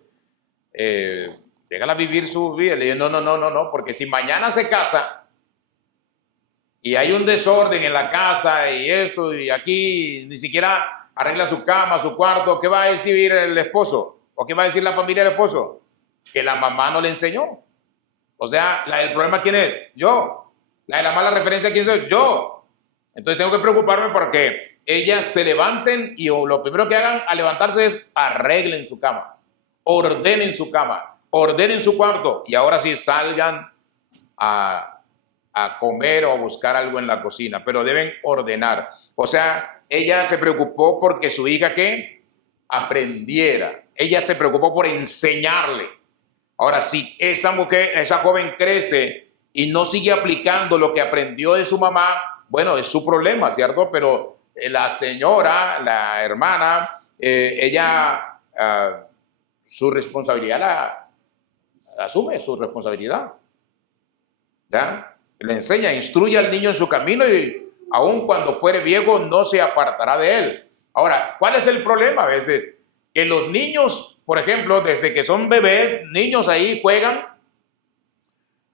Déjala vivir su vida. Le dije, no, porque si mañana se casa y hay un desorden en la casa y esto y aquí, ni siquiera arregla su cama, su cuarto, ¿qué va a decir el esposo? ¿O qué va a decir la familia del esposo? Que la mamá no le enseñó. O sea, el problema ¿quién es? Yo. La de la mala referencia ¿quién soy? Yo. Entonces tengo que preocuparme porque ellas se levanten y lo primero que hagan al levantarse es arreglen su cama, ordenen su cama, ordenen su cuarto y ahora sí salgan a comer o a buscar algo en la cocina, pero deben ordenar. O sea, ella se preocupó porque su hija ¿qué? Aprendiera. Ella se preocupó por enseñarle. Ahora, si esa mujer, esa joven crece y no sigue aplicando lo que aprendió de su mamá, bueno, es su problema, ¿cierto? Pero la señora, la hermana, ella su responsabilidad la asume, su responsabilidad. ¿Ya? Le enseña, instruye al niño en su camino y aun cuando fuere viejo no se apartará de él. Ahora, ¿cuál es el problema a veces? Que los niños, por ejemplo, desde que son bebés, niños ahí juegan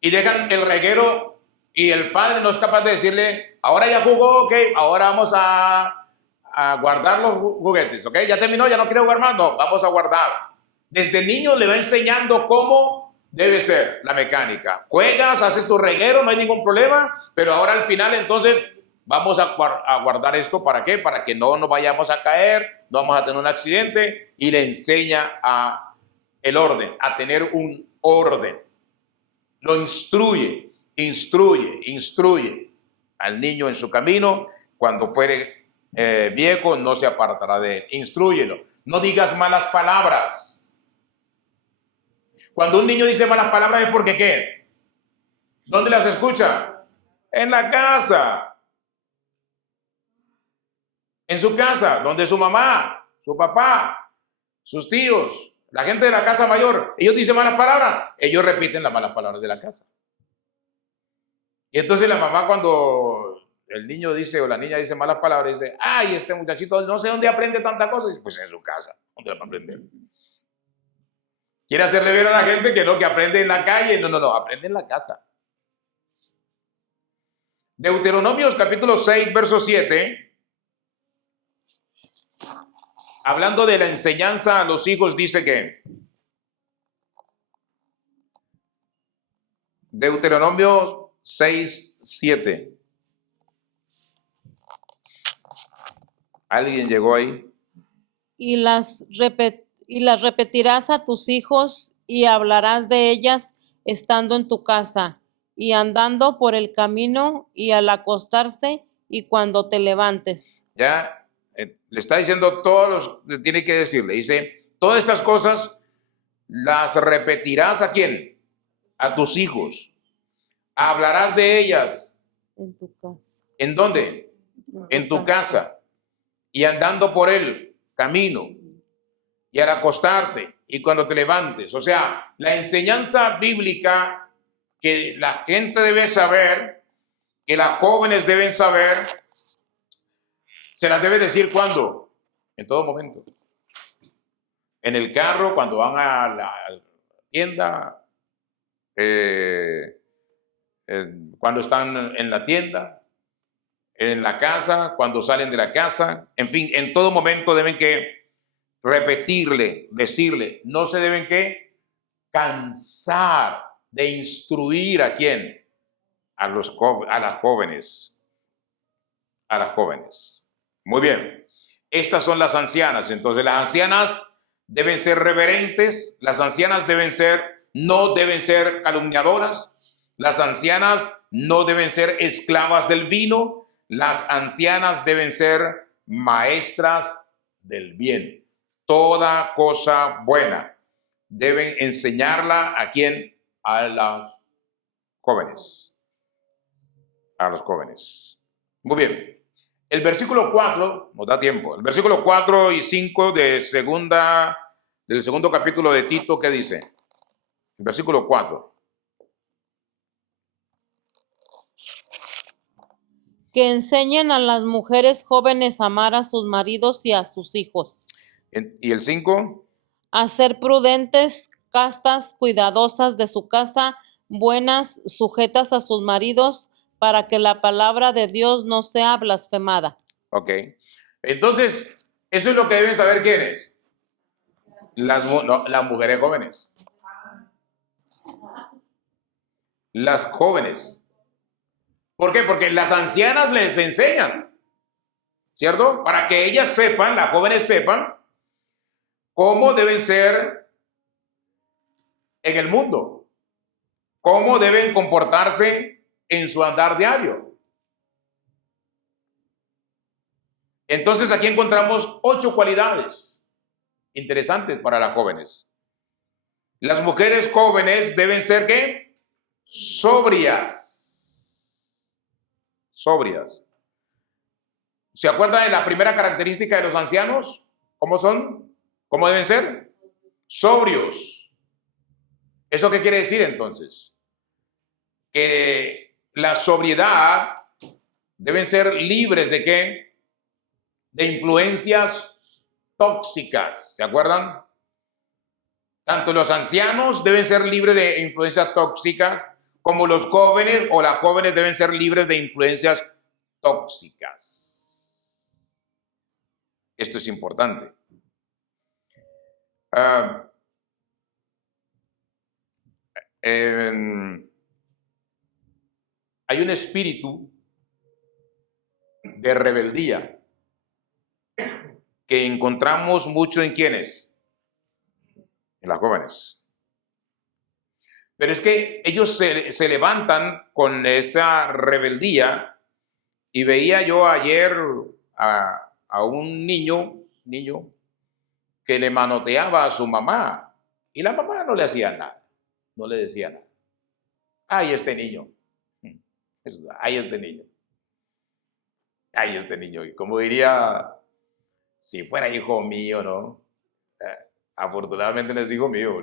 y dejan el reguero y el padre no es capaz de decirle, ahora ya jugó, ok, ahora vamos a guardar los juguetes, ok, ya terminó, ya no quiere jugar más, no, vamos a guardar. Desde niño le va enseñando cómo debe ser la mecánica. Juegas, haces tu reguero, no hay ningún problema, pero ahora al final entonces vamos a guardar esto, ¿para qué? Para que no nos vayamos a caer, no vamos a tener un accidente, y le enseña el orden, a tener un orden. Lo instruye al niño en su camino. Cuando fuere viejo, no se apartará de él. Instrúyelo. No digas malas palabras. Cuando un niño dice malas palabras es porque ¿qué? ¿Dónde las escucha? En la casa. En su casa, donde su mamá, su papá, sus tíos, la gente de la casa mayor, ellos dicen malas palabras, ellos repiten las malas palabras de la casa. Y entonces la mamá, cuando el niño dice o la niña dice malas palabras, dice, ay, este muchachito no sé dónde aprende tanta cosa. Dice, pues en su casa, ¿dónde la va a aprender? Quiere hacerle ver a la gente que no, que aprende en la calle. No, aprende en la casa. Deuteronomios capítulo 6, verso 7. Hablando de la enseñanza a los hijos, dice que Deuteronomio 6, 7. ¿Alguien llegó ahí? Y las repetirás a tus hijos y hablarás de ellas estando en tu casa y andando por el camino y al acostarse y cuando te levantes. Ya. Le está diciendo todos los, tiene que decirle, dice, todas estas cosas las repetirás ¿a quién? A tus hijos. Hablarás de ellas. En tu casa. ¿En dónde? En tu casa. Y andando por el camino. Y al acostarte y cuando te levantes. O sea, la enseñanza bíblica que la gente debe saber, que las jóvenes deben saber, se las debe decir ¿cuándo? En todo momento. En el carro, cuando van a la tienda, cuando están en la tienda, en la casa, cuando salen de la casa, en fin, en todo momento deben que repetirle, decirle, no se deben que cansar de instruir ¿a quién? A las jóvenes. A las jóvenes. Muy bien, estas son las ancianas. Entonces las ancianas deben ser reverentes, las ancianas no deben ser calumniadoras, las ancianas no deben ser esclavas del vino, las ancianas deben ser maestras del bien. Toda cosa buena deben enseñarla ¿a quién? A las jóvenes. A los jóvenes. Muy bien. El versículo 4, nos da tiempo, el versículo 4 y 5 del segundo capítulo de Tito, ¿qué dice? El versículo 4. Que enseñen a las mujeres jóvenes a amar a sus maridos y a sus hijos. ¿Y el 5? A ser prudentes, castas, cuidadosas de su casa, buenas, sujetas a sus maridos, para que la palabra de Dios no sea blasfemada. Ok. Entonces, eso es lo que deben saber quiénes. Las mujeres jóvenes. Las jóvenes. ¿Por qué? Porque las ancianas les enseñan, ¿cierto? Para que ellas sepan, las jóvenes sepan, cómo deben ser en el mundo, cómo deben comportarse en su andar diario. Entonces aquí encontramos 8 cualidades interesantes para las jóvenes. Las mujeres jóvenes deben ser ¿qué? Sobrias. Sobrias. ¿Se acuerdan de la primera característica de los ancianos? ¿Cómo son? ¿Cómo deben ser? Sobrios. ¿Eso qué quiere decir entonces? Que la sobriedad deben ser libres ¿de qué? De influencias tóxicas, ¿se acuerdan? Tanto los ancianos deben ser libres de influencias tóxicas, como los jóvenes o las jóvenes deben ser libres de influencias tóxicas. Esto es importante. Hay un espíritu de rebeldía que encontramos mucho en quienes, en las jóvenes. Pero es que ellos se levantan con esa rebeldía, y veía yo ayer a un niño que le manoteaba a su mamá, y la mamá no le hacía nada, no le decía nada. ¡Ay, este niño! ¡Ay, este niño! ¡Ay, este niño! Y como diría, si fuera hijo mío, ¿no? Afortunadamente no es hijo mío.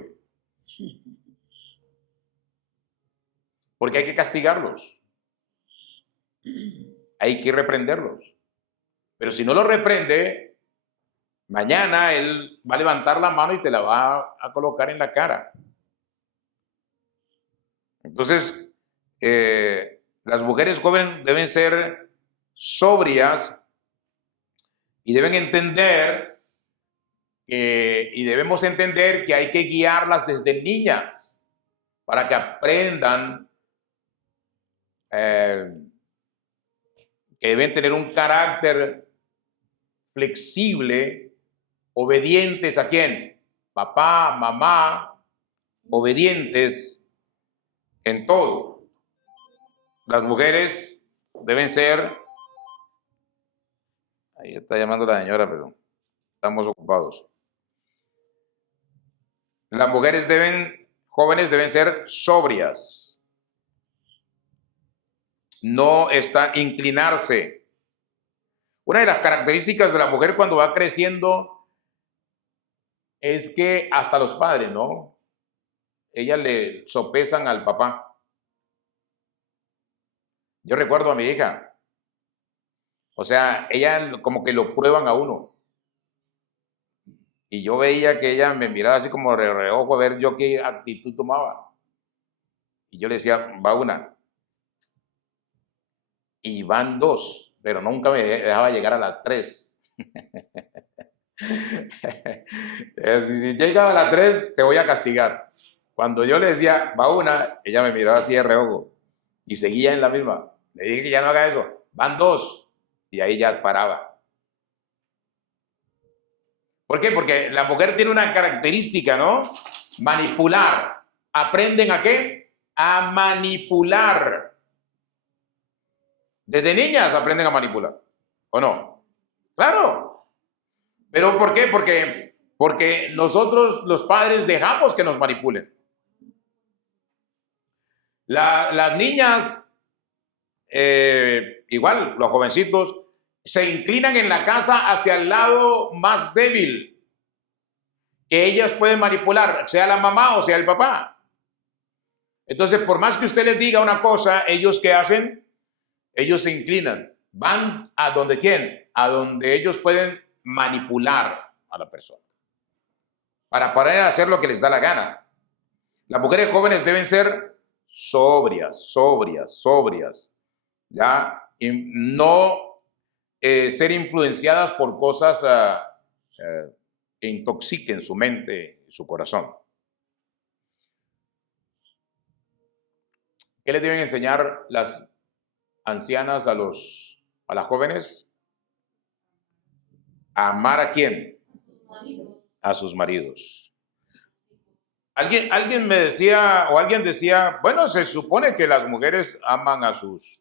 Porque hay que castigarlos. Hay que reprenderlos. Pero si no lo reprende, mañana él va a levantar la mano y te la va a colocar en la cara. Entonces, las mujeres jóvenes deben ser sobrias y deben entender y debemos entender que hay que guiarlas desde niñas para que aprendan que deben tener un carácter flexible, obedientes a quién, papá, mamá, obedientes en todo. Las mujeres deben ser, ahí está llamando la señora, pero estamos ocupados. Las mujeres jóvenes deben ser sobrias. No inclinarse. Una de las características de la mujer cuando va creciendo es que hasta los padres, ¿no? Ellas le sopesan al papá. Yo recuerdo a mi hija. O sea, ella como que lo prueban a uno. Y yo veía que ella me miraba así como de reojo a ver yo qué actitud tomaba. Y yo le decía, va una. Y van dos, pero nunca me dejaba llegar a las 3. Si llegaba a las 3, te voy a castigar. Cuando yo le decía, va una, ella me miraba así de reojo y seguía en la misma. Le dije que ya no haga eso, van 2, y ahí ya paraba. ¿Por qué? Porque la mujer tiene una característica, ¿no? Manipular. ¿Aprenden a qué? A manipular. Desde niñas aprenden a manipular, ¿o no? Claro. ¿Pero por qué? Porque nosotros, los padres, dejamos que nos manipulen. Las niñas, igual, los jovencitos, se inclinan en la casa hacia el lado más débil que ellas pueden manipular, sea la mamá o sea el papá. Entonces, por más que usted les diga una cosa, ellos ¿qué hacen? Ellos se inclinan, van a donde ¿quién? A donde ellos pueden manipular a la persona para poder hacer lo que les da la gana. Las mujeres jóvenes deben ser sobrias, ¿ya? Y no ser influenciadas por cosas que intoxiquen su mente y su corazón. ¿Qué les deben enseñar las ancianas a las jóvenes? ¿A amar a quién? A sus maridos. Alguien me decía, o alguien decía, bueno, se supone que las mujeres aman a sus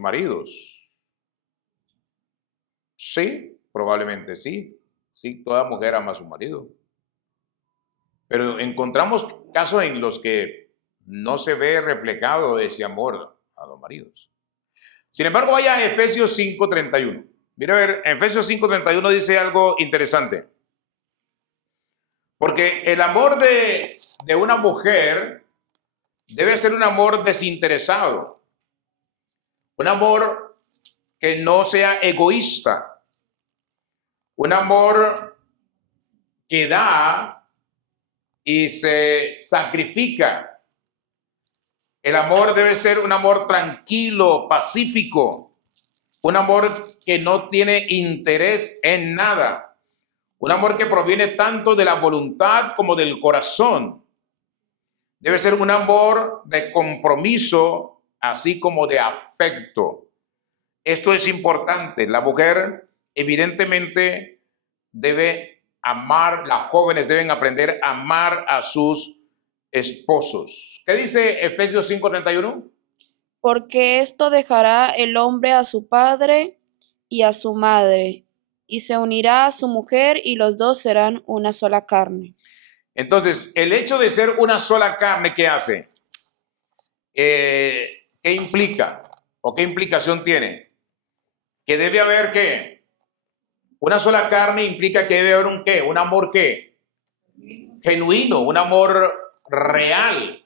maridos. Sí, probablemente sí. Sí, toda mujer ama a su marido. Pero encontramos casos en los que no se ve reflejado ese amor a los maridos. Sin embargo, vaya a Efesios 5:31. Mira, a ver, Efesios 5:31 dice algo interesante. Porque el amor de una mujer debe ser un amor desinteresado. Un amor que no sea egoísta. Un amor que da y se sacrifica El amor debe ser un amor tranquilo, pacífico, un amor que no tiene interés en nada, un amor que proviene tanto de la voluntad como del corazón. Debe ser un amor de compromiso, así como de afecto. Esto es importante. La mujer evidentemente debe amar, las jóvenes deben aprender a amar a sus esposos. ¿Qué dice Efesios 5:31? Porque esto dejará el hombre a su padre y a su madre, y se unirá a su mujer, y los dos serán una sola carne. Entonces, el hecho de ser una sola carne, ¿qué hace? ¿Qué implica? ¿O qué implicación tiene? Que debe haber, ¿qué? Una sola carne implica que debe haber un ¿qué? Un amor ¿qué? Genuino, un amor real.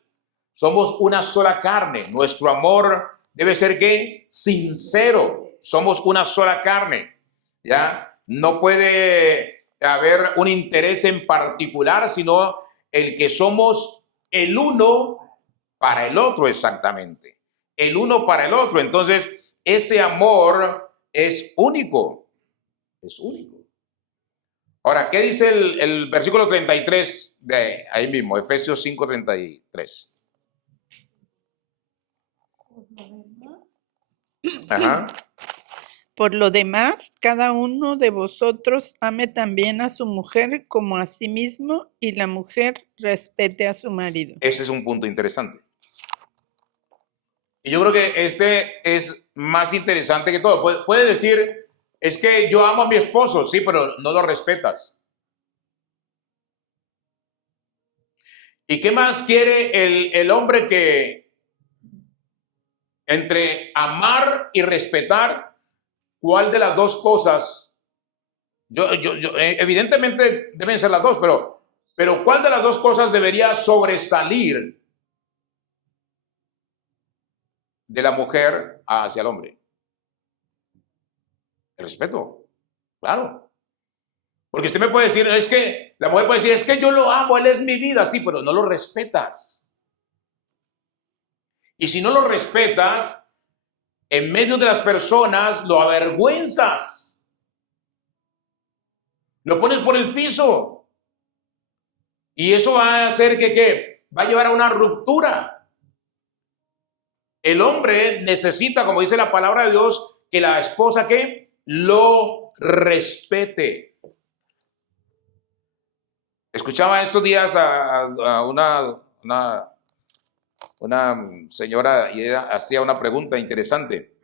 Somos una sola carne. Nuestro amor debe ser ¿qué? Sincero. Somos una sola carne. ¿Ya? No puede haber un interés en particular, sino el que somos el uno para el otro exactamente. El uno para el otro. Entonces, ese amor es único. Es único. Ahora, ¿qué dice el versículo 33 de ahí mismo? Efesios 5:33. Ajá. Por lo demás, cada uno de vosotros ame también a su mujer como a sí mismo, y la mujer respete a su marido. Ese es un punto interesante. Y yo creo que este es más interesante que todo. Puede decir, es que yo amo a mi esposo, sí, pero no lo respetas. ¿Y qué más quiere el hombre que entre amar y respetar? ¿Cuál de las dos cosas? Evidentemente deben ser las dos, pero ¿cuál de las dos cosas debería sobresalir de la mujer hacia el hombre? El respeto, claro. Porque usted me puede decir, es que la mujer puede decir, es que yo lo amo, él es mi vida, sí, pero no lo respetas. Y si no lo respetas, en medio de las personas lo avergüenzas. Lo pones por el piso. Y eso va a hacer que, ¿qué? Va a llevar a una ruptura. El hombre necesita, como dice la palabra de Dios, que la esposa, ¿qué? Lo respete. Escuchaba estos días a una señora y ella hacía una pregunta interesante.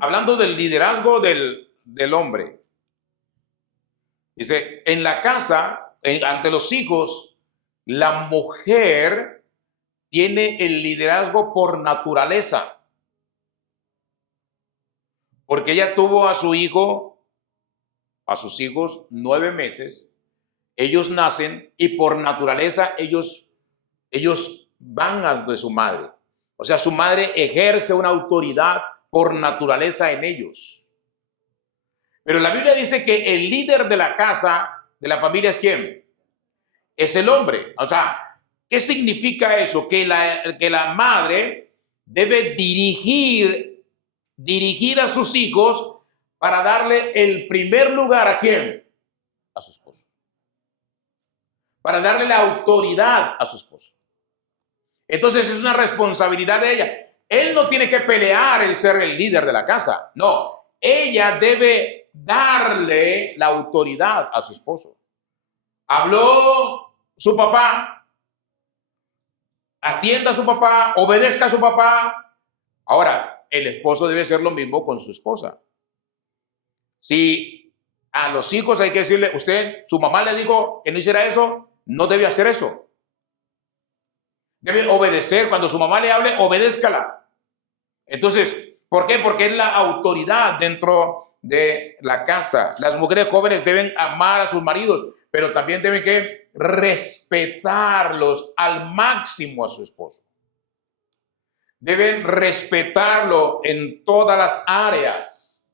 Hablando del liderazgo del hombre. Dice, en la casa, ante los hijos, la mujer tiene el liderazgo por naturaleza. Porque ella tuvo a su hijo, a sus hijos 9 meses. Ellos nacen y por naturaleza ellos van a de su madre. O sea, su madre ejerce una autoridad por naturaleza en ellos. Pero la Biblia dice que el líder de la casa, de la familia, ¿es quién? Es el hombre. O sea, ¿qué significa eso? Que la madre debe dirigir a sus hijos para darle el primer lugar ¿a quién? A su esposo. Para darle la autoridad a su esposo. Entonces es una responsabilidad de ella. Él no tiene que pelear el ser el líder de la casa. No, ella debe darle la autoridad a su esposo. Habló su papá, atienda a su papá, obedezca a su papá. Ahora, el esposo debe hacer lo mismo con su esposa. Si a los hijos hay que decirle, usted, su mamá le dijo que no hiciera eso, no debe hacer eso. Debe obedecer. Cuando su mamá le hable, obedézcala. Entonces, ¿por qué? Porque es la autoridad dentro de la casa. Las mujeres jóvenes deben amar a sus maridos, pero también deben que respetarlos al máximo a su esposo. Deben respetarlo en todas las áreas.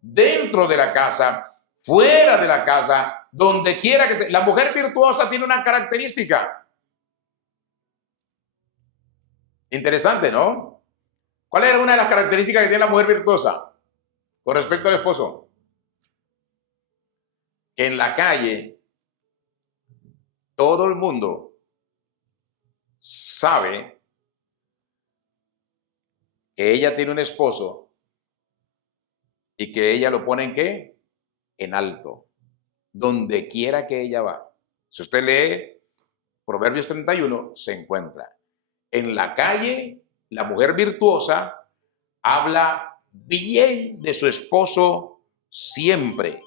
Dentro de la casa, fuera de la casa, donde quiera que la mujer virtuosa tiene una característica. Interesante, ¿no? ¿Cuál era una de las características que tiene la mujer virtuosa con respecto al esposo? Que en la calle todo el mundo sabe que ella tiene un esposo y que ella lo pone en ¿qué? En alto, donde quiera que ella va. Si usted lee Proverbios 31, se encuentra. En la calle, la mujer virtuosa habla bien de su esposo siempre,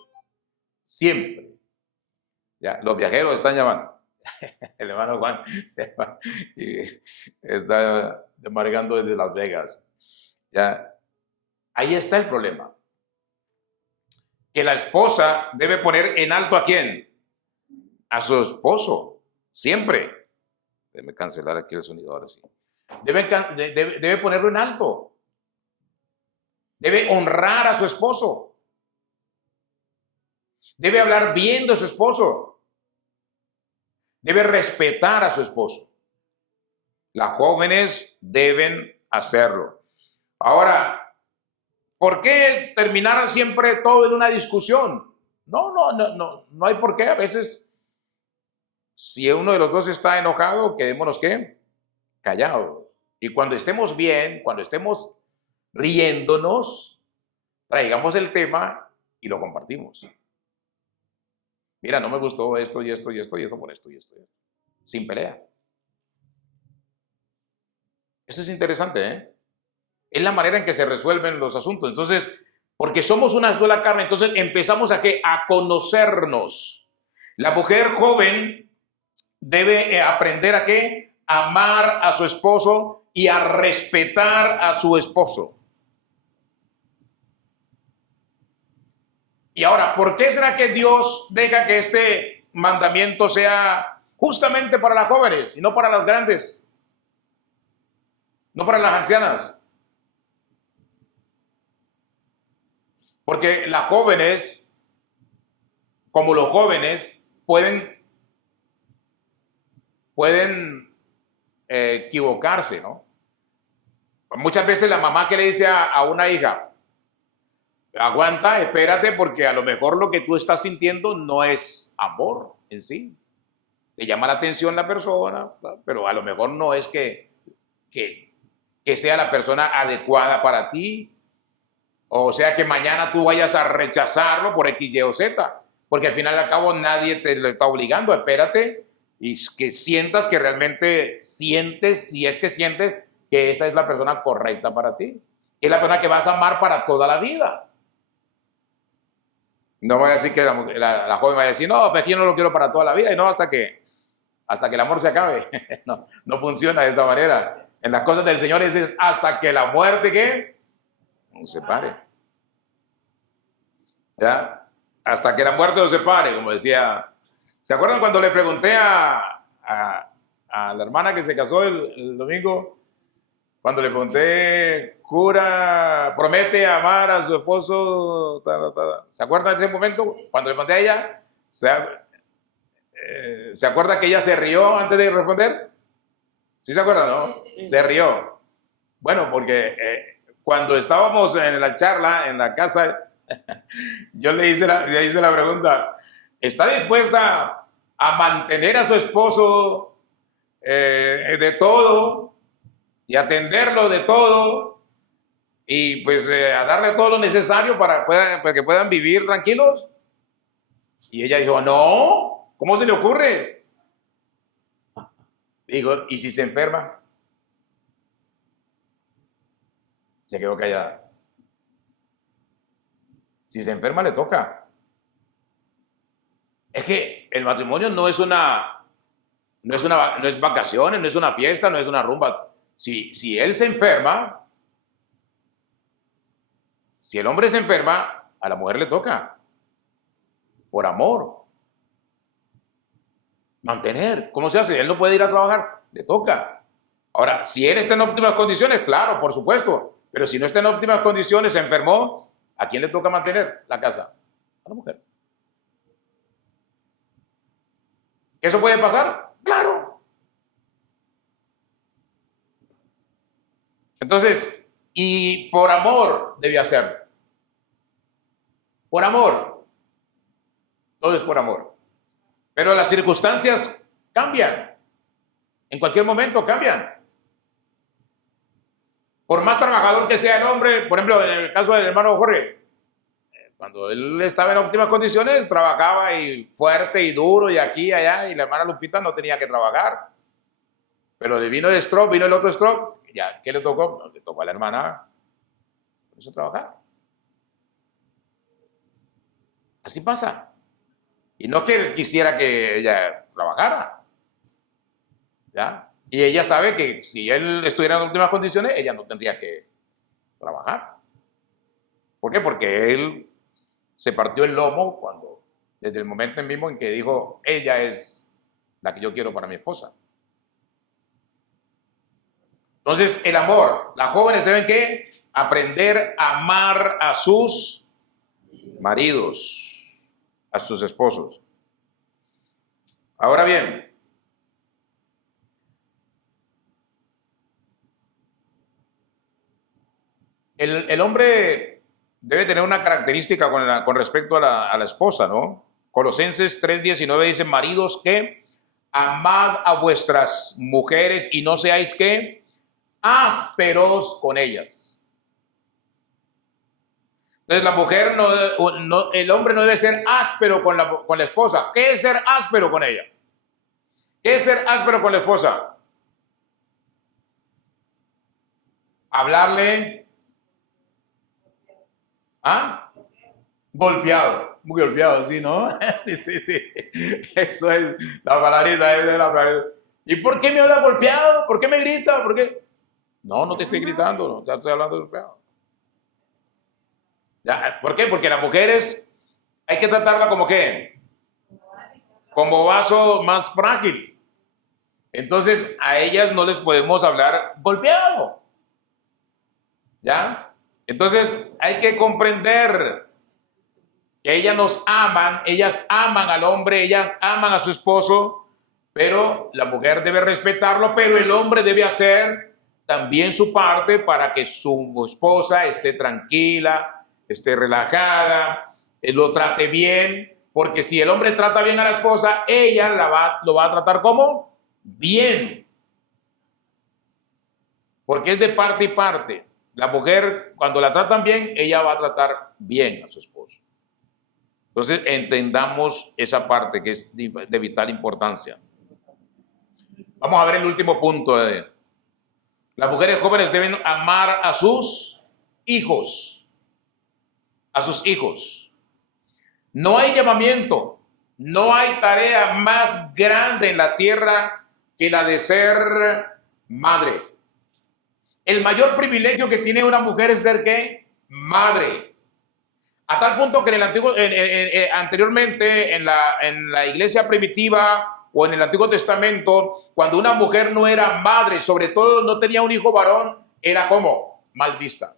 siempre. Ya, los viajeros están llamando. El hermano Juan y está demarcando desde Las Vegas. Ya, ahí está el problema. Que la esposa debe poner en alto ¿a quién? A su esposo, siempre. Déjeme cancelar aquí el sonido ahora sí. Debe ponerlo en alto. Debe honrar a su esposo. Debe hablar bien de su esposo. Debe respetar a su esposo. Las jóvenes deben hacerlo. Ahora, ¿por qué terminar siempre todo en una discusión? No hay por qué. A veces, si uno de los dos está enojado, quedémonos ¿qué? Callados. Y cuando estemos bien, cuando estemos riéndonos, traigamos el tema y lo compartimos. Mira, no me gustó esto y esto y esto y esto por esto y esto. Sin pelea. Eso es interesante, ¿eh? Es la manera en que se resuelven los asuntos. Entonces, porque somos una sola carne, entonces empezamos a ¿qué? A conocernos. La mujer joven debe aprender a ¿qué? Amar a su esposo y a respetar a su esposo. Y ahora, ¿por qué será que Dios deja que este mandamiento sea justamente para las jóvenes y no para las grandes? No para las ancianas. Porque las jóvenes, como los jóvenes, pueden equivocarse, ¿no? Muchas veces la mamá que le dice a una hija, aguanta, espérate, porque a lo mejor lo que tú estás sintiendo no es amor en sí. Te llama la atención la persona, pero a lo mejor no es que sea la persona adecuada para ti. O sea, que mañana tú vayas a rechazarlo por X, Y o Z. Porque al final y al cabo nadie te lo está obligando. Espérate y que sientas que realmente sientes, si es que sientes que esa es la persona correcta para ti. Que es la persona que vas a amar para toda la vida. No voy a decir que la joven va a decir, no, pues yo no lo quiero para toda la vida y no hasta que el amor se acabe. No funciona de esa manera. En las cosas del Señor es hasta que la muerte ¿qué? Nos separe. ¿Ya? Hasta que la muerte nos separe, como decía. ¿Se acuerdan cuando le pregunté a la hermana que se casó el domingo? Cuando le pregunté, cura, promete amar a su esposo. ¿Se acuerdan de ese momento? Cuando le pregunté a ella, ¿se acuerda que ella se rió antes de responder? ¿Sí se acuerdan, no? Se rió. Bueno, porque cuando estábamos en la charla, en la casa, yo le hice la pregunta, ¿está dispuesta a mantener a su esposo de todo y atenderlo de todo y pues a darle todo lo necesario para que puedan vivir tranquilos? Y ella dijo, no, ¿cómo se le ocurre? Digo, ¿y si se enferma? Se quedó callada. Si se enferma, le toca. Es que el matrimonio no es vacaciones, no es una fiesta, no es una rumba. Si él se enferma, si el hombre se enferma, a la mujer le toca. Por amor. Mantener. ¿Cómo se hace? Él no puede ir a trabajar, le toca. Ahora, si él está en óptimas condiciones, claro, por supuesto. Pero si no está en óptimas condiciones, se enfermó, ¿a quién le toca mantener la casa? A la mujer. ¿Eso puede pasar? Claro. Entonces, y por amor debía hacerlo. Por amor. Todo es por amor. Pero las circunstancias cambian. En cualquier momento cambian. Por más trabajador que sea el hombre, por ejemplo, en el caso del hermano Jorge, cuando él estaba en óptimas condiciones, trabajaba y fuerte y duro y aquí y allá, y la hermana Lupita no tenía que trabajar. Pero le vino el stroke, vino el otro stroke, ya, ¿qué le tocó? No, le tocó a la hermana, por eso trabajar. Así pasa. Y no que él quisiera que ella trabajara, ¿ya? Y ella sabe que si él estuviera en últimas condiciones, ella no tendría que trabajar. ¿Por qué? Porque él se partió el lomo desde el momento mismo en que dijo, ella es la que yo quiero para mi esposa. Entonces, el amor. Las jóvenes deben ¿qué? Aprender a amar a sus maridos, a sus esposos. Ahora bien, el hombre debe tener una característica con respecto a la esposa, ¿no? Colosenses 3:19 dice, maridos, que amad a vuestras mujeres y no seáis, ¿qué? Ásperos con ellas. Entonces la mujer el hombre no debe ser áspero con la esposa. ¿Qué es ser áspero con ella? ¿Qué es ser áspero con la esposa? Hablarle. ¿Ah? Golpeado. Muy golpeado, ¿sí, no? Sí. Eso es la palabrita. Es de la palabra. ¿Y por qué me habla golpeado? ¿Por qué me grita? ¿Por qué? No te estoy gritando, no, ya estoy hablando golpeado. ¿Ya? ¿Por qué? Porque las mujeres hay que tratarla como ¿qué? Como vaso más frágil. Entonces a ellas no les podemos hablar golpeado. ¿Ya? Entonces hay que comprender que ellas nos aman, ellas aman al hombre, ellas aman a su esposo, pero la mujer debe respetarlo, pero el hombre debe hacer también su parte para que su esposa esté tranquila, esté relajada, lo trate bien, porque si el hombre trata bien a la esposa, ella lo va a tratar como bien, porque es de parte y parte. La mujer, cuando la tratan bien, ella va a tratar bien a su esposo. Entonces, entendamos esa parte que es de vital importancia. Vamos a ver el último punto. Las mujeres jóvenes deben amar a sus hijos. A sus hijos. No hay llamamiento, no hay tarea más grande en la tierra que la de ser madre. El mayor privilegio que tiene una mujer es ser ¿qué? Madre. A tal punto que anteriormente en la iglesia primitiva o en el Antiguo Testamento, cuando una mujer no era madre, sobre todo no tenía un hijo varón, era como mal vista.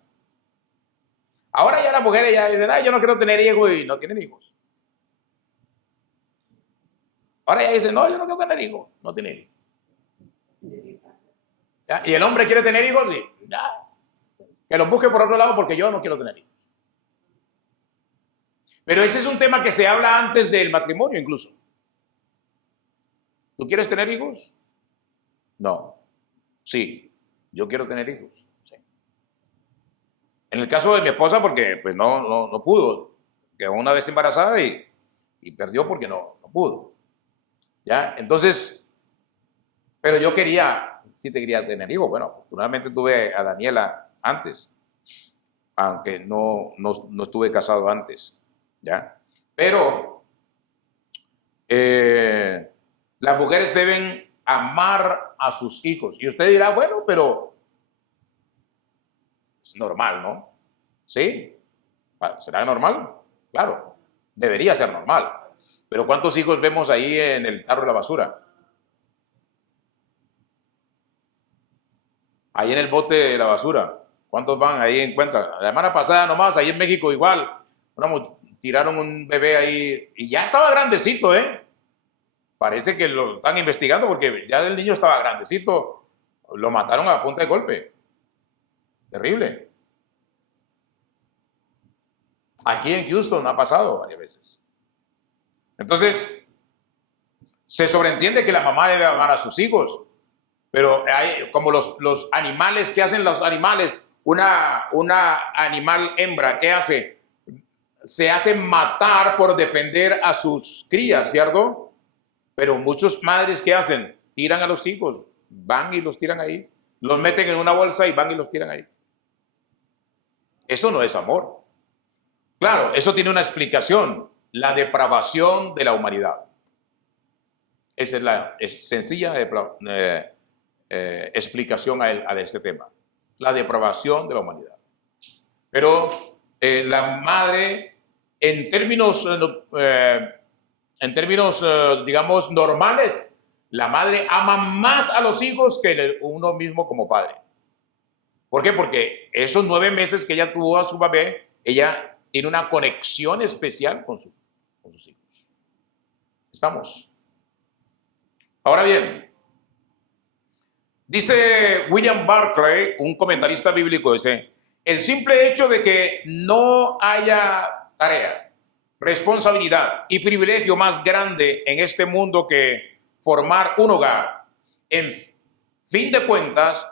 Ahora ya las mujeres ya dicen, yo no quiero tener hijos y no tienen hijos. Ahora ya dicen, no, yo no quiero tener hijos, no tienen hijos. ¿Ya? Y el hombre quiere tener hijos y ya, que los busque por otro lado porque yo no quiero tener hijos. Pero ese es un tema que se habla antes del matrimonio incluso. ¿Tú quieres tener hijos? No. Sí, yo quiero tener hijos. Sí. En el caso de mi esposa, porque pues no pudo. Quedó una vez embarazada y perdió porque no pudo. ¿Ya? Entonces, pero yo sí te quería tener hijos. Bueno, afortunadamente tuve a Daniela antes, aunque no estuve casado antes. ¿Ya? Pero las mujeres deben amar a sus hijos. Y usted dirá, bueno, pero es normal, ¿no? ¿Sí? ¿Será normal? Claro, debería ser normal. Pero ¿cuántos hijos vemos ahí en el tarro de la basura? Ahí en el bote de la basura. ¿Cuántos van ahí encuentran? La semana pasada nomás, ahí en México igual. Tiraron un bebé ahí y ya estaba grandecito, ¿eh? Parece que lo están investigando porque ya el niño estaba grandecito. Lo mataron a punta de golpe. Terrible. Aquí en Houston ha pasado varias veces. Entonces, se sobreentiende que la mamá debe amar a sus hijos, pero hay como los animales, ¿qué hacen los animales? Una animal hembra, ¿qué hace? Se hace matar por defender a sus crías, ¿cierto? Pero muchas madres, ¿qué hacen? Tiran a los hijos, van y los tiran ahí. Los meten en una bolsa y van y los tiran ahí. Eso no es amor. Claro, eso tiene una explicación, la depravación de la humanidad. Esa es la sencilla explicación a este tema, la depravación de la humanidad. Pero la madre, en términos, digamos, normales, la madre ama más a los hijos que uno mismo como padre. ¿Por qué? Porque esos 9 meses que ella tuvo a su bebé, ella tiene una conexión especial con sus hijos. ¿Estamos? Ahora bien, dice William Barclay, un comentarista bíblico, dice, el simple hecho de que no haya tarea, responsabilidad y privilegio más grande en este mundo que formar un hogar, en fin de cuentas,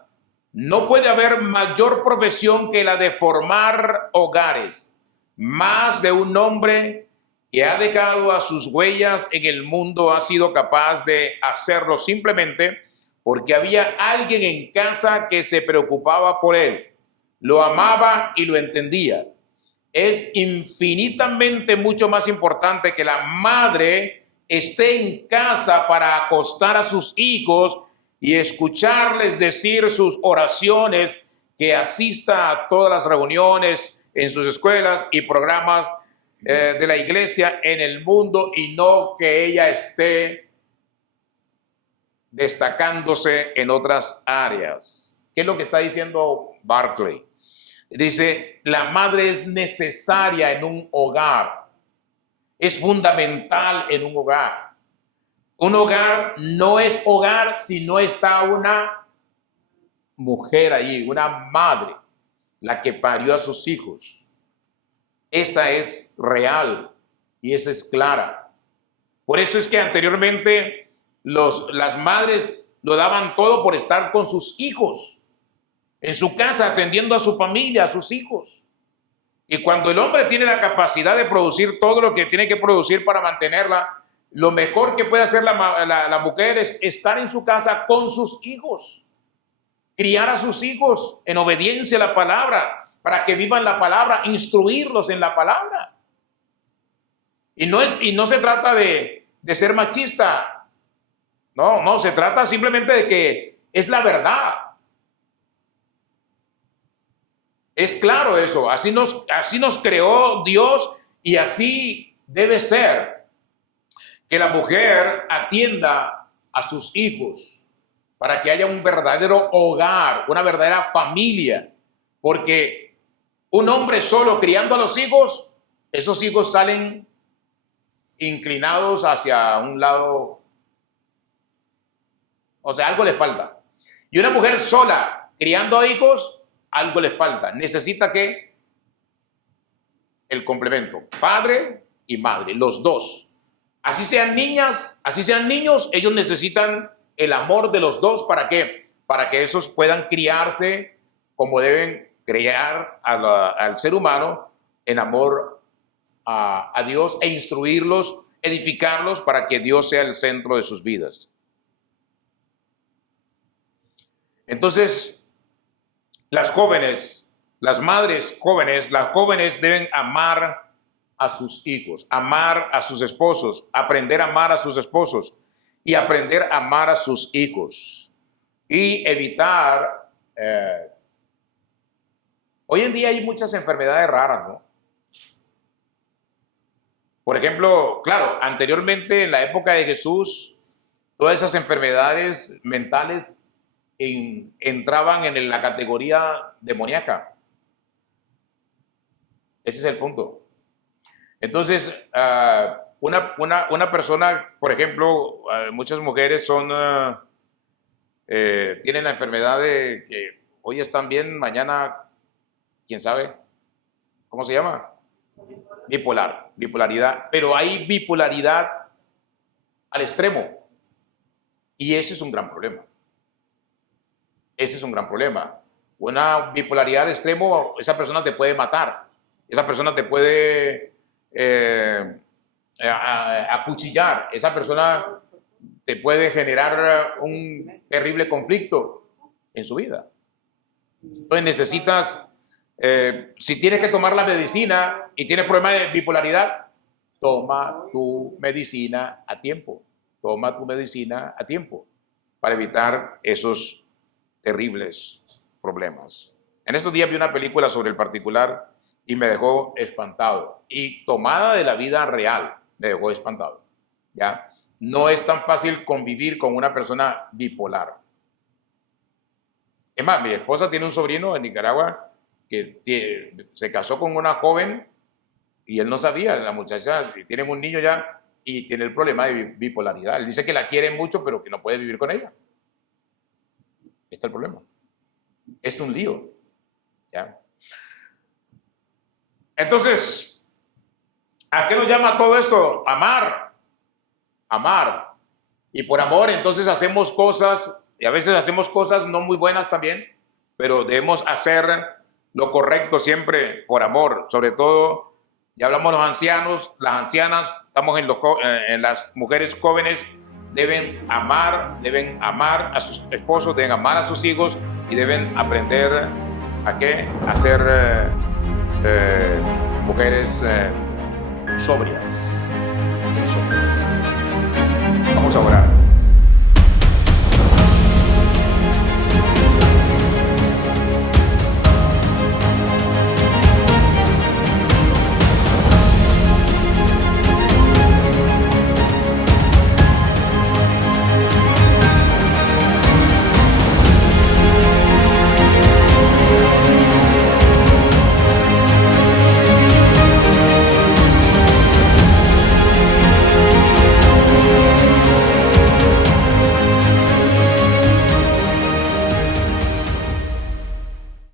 no puede haber mayor profesión que la de formar hogares. Más de un hombre que ha dejado a sus huellas en el mundo ha sido capaz de hacerlo simplemente porque había alguien en casa que se preocupaba por él, lo amaba y lo entendía. Es infinitamente mucho más importante que la madre esté en casa para acostar a sus hijos y escucharles decir sus oraciones, que asista a todas las reuniones en sus escuelas y programas de la iglesia en el mundo, y no que ella esté destacándose en otras áreas. ¿Qué es lo que está diciendo Barclay? Dice, la madre es necesaria en un hogar, es fundamental en un hogar. Un hogar no es hogar si no está una mujer ahí, una madre, la que parió a sus hijos. Esa es real y esa es clara. Por eso es que anteriormente las madres lo daban todo por estar con sus hijos, en su casa, atendiendo a su familia, a sus hijos. Y cuando el hombre tiene la capacidad de producir todo lo que tiene que producir para mantenerla, lo mejor que puede hacer la mujer es estar en su casa con sus hijos, criar a sus hijos en obediencia a la palabra, para que vivan la palabra, instruirlos en la palabra. Y no se trata de ser machista. No, se trata simplemente de que es la verdad. Es claro eso, así nos creó Dios y así debe ser, que la mujer atienda a sus hijos para que haya un verdadero hogar, una verdadera familia, porque un hombre solo criando a los hijos, esos hijos salen inclinados hacia un lado, o sea, algo le falta. Y una mujer sola criando a hijos, algo le falta. Necesita que el complemento, padre y madre, los dos. Así sean niñas, así sean niños, ellos necesitan el amor de los dos. ¿Para qué? Para que esos puedan criarse como deben criar al ser humano, en amor a Dios, e instruirlos, edificarlos para que Dios sea el centro de sus vidas. Entonces, las jóvenes, las madres jóvenes, las jóvenes deben amar a sus hijos, amar a sus esposos, aprender a amar a sus esposos y aprender a amar a sus hijos y evitar. Hoy en día hay muchas enfermedades raras, ¿no? Por ejemplo, claro, anteriormente en la época de Jesús, todas esas enfermedades mentales entraban en la categoría demoníaca. Ese es el punto. Entonces, una persona, por ejemplo, muchas mujeres tienen la enfermedad de que hoy están bien, mañana ¿Quién sabe? ¿Cómo se llama? Bipolaridad. Pero hay bipolaridad al extremo. Y ese es un gran problema. Ese es un gran problema. Una bipolaridad al extremo, esa persona te puede matar. Esa persona te puede acuchillar. Esa persona te puede generar un terrible conflicto en su vida. Entonces necesitas, si tienes que tomar la medicina y tienes problemas de bipolaridad, toma tu medicina a tiempo. Toma tu medicina a tiempo para evitar esos terribles problemas. En estos días vi una película sobre el particular y me dejó espantado. Y tomada de la vida real, me dejó espantado. ¿Ya? No es tan fácil convivir con una persona bipolar. Es más, mi esposa tiene un sobrino en Nicaragua que se casó con una joven y él no sabía, la muchacha, tienen un niño ya y tiene el problema de bipolaridad. Él dice que la quiere mucho, pero que no puede vivir con ella. Este es el problema. Es un lío. ¿Ya? Entonces, ¿a qué nos llama todo esto? Amar. Amar. Y por amor, entonces hacemos cosas, y a veces hacemos cosas no muy buenas también, pero debemos hacer lo correcto siempre por amor. Sobre todo, ya hablamos de los ancianos, las ancianas, estamos en las mujeres jóvenes, deben amar a sus esposos, deben amar a sus hijos y deben aprender a qué, a ser mujeres sobrias.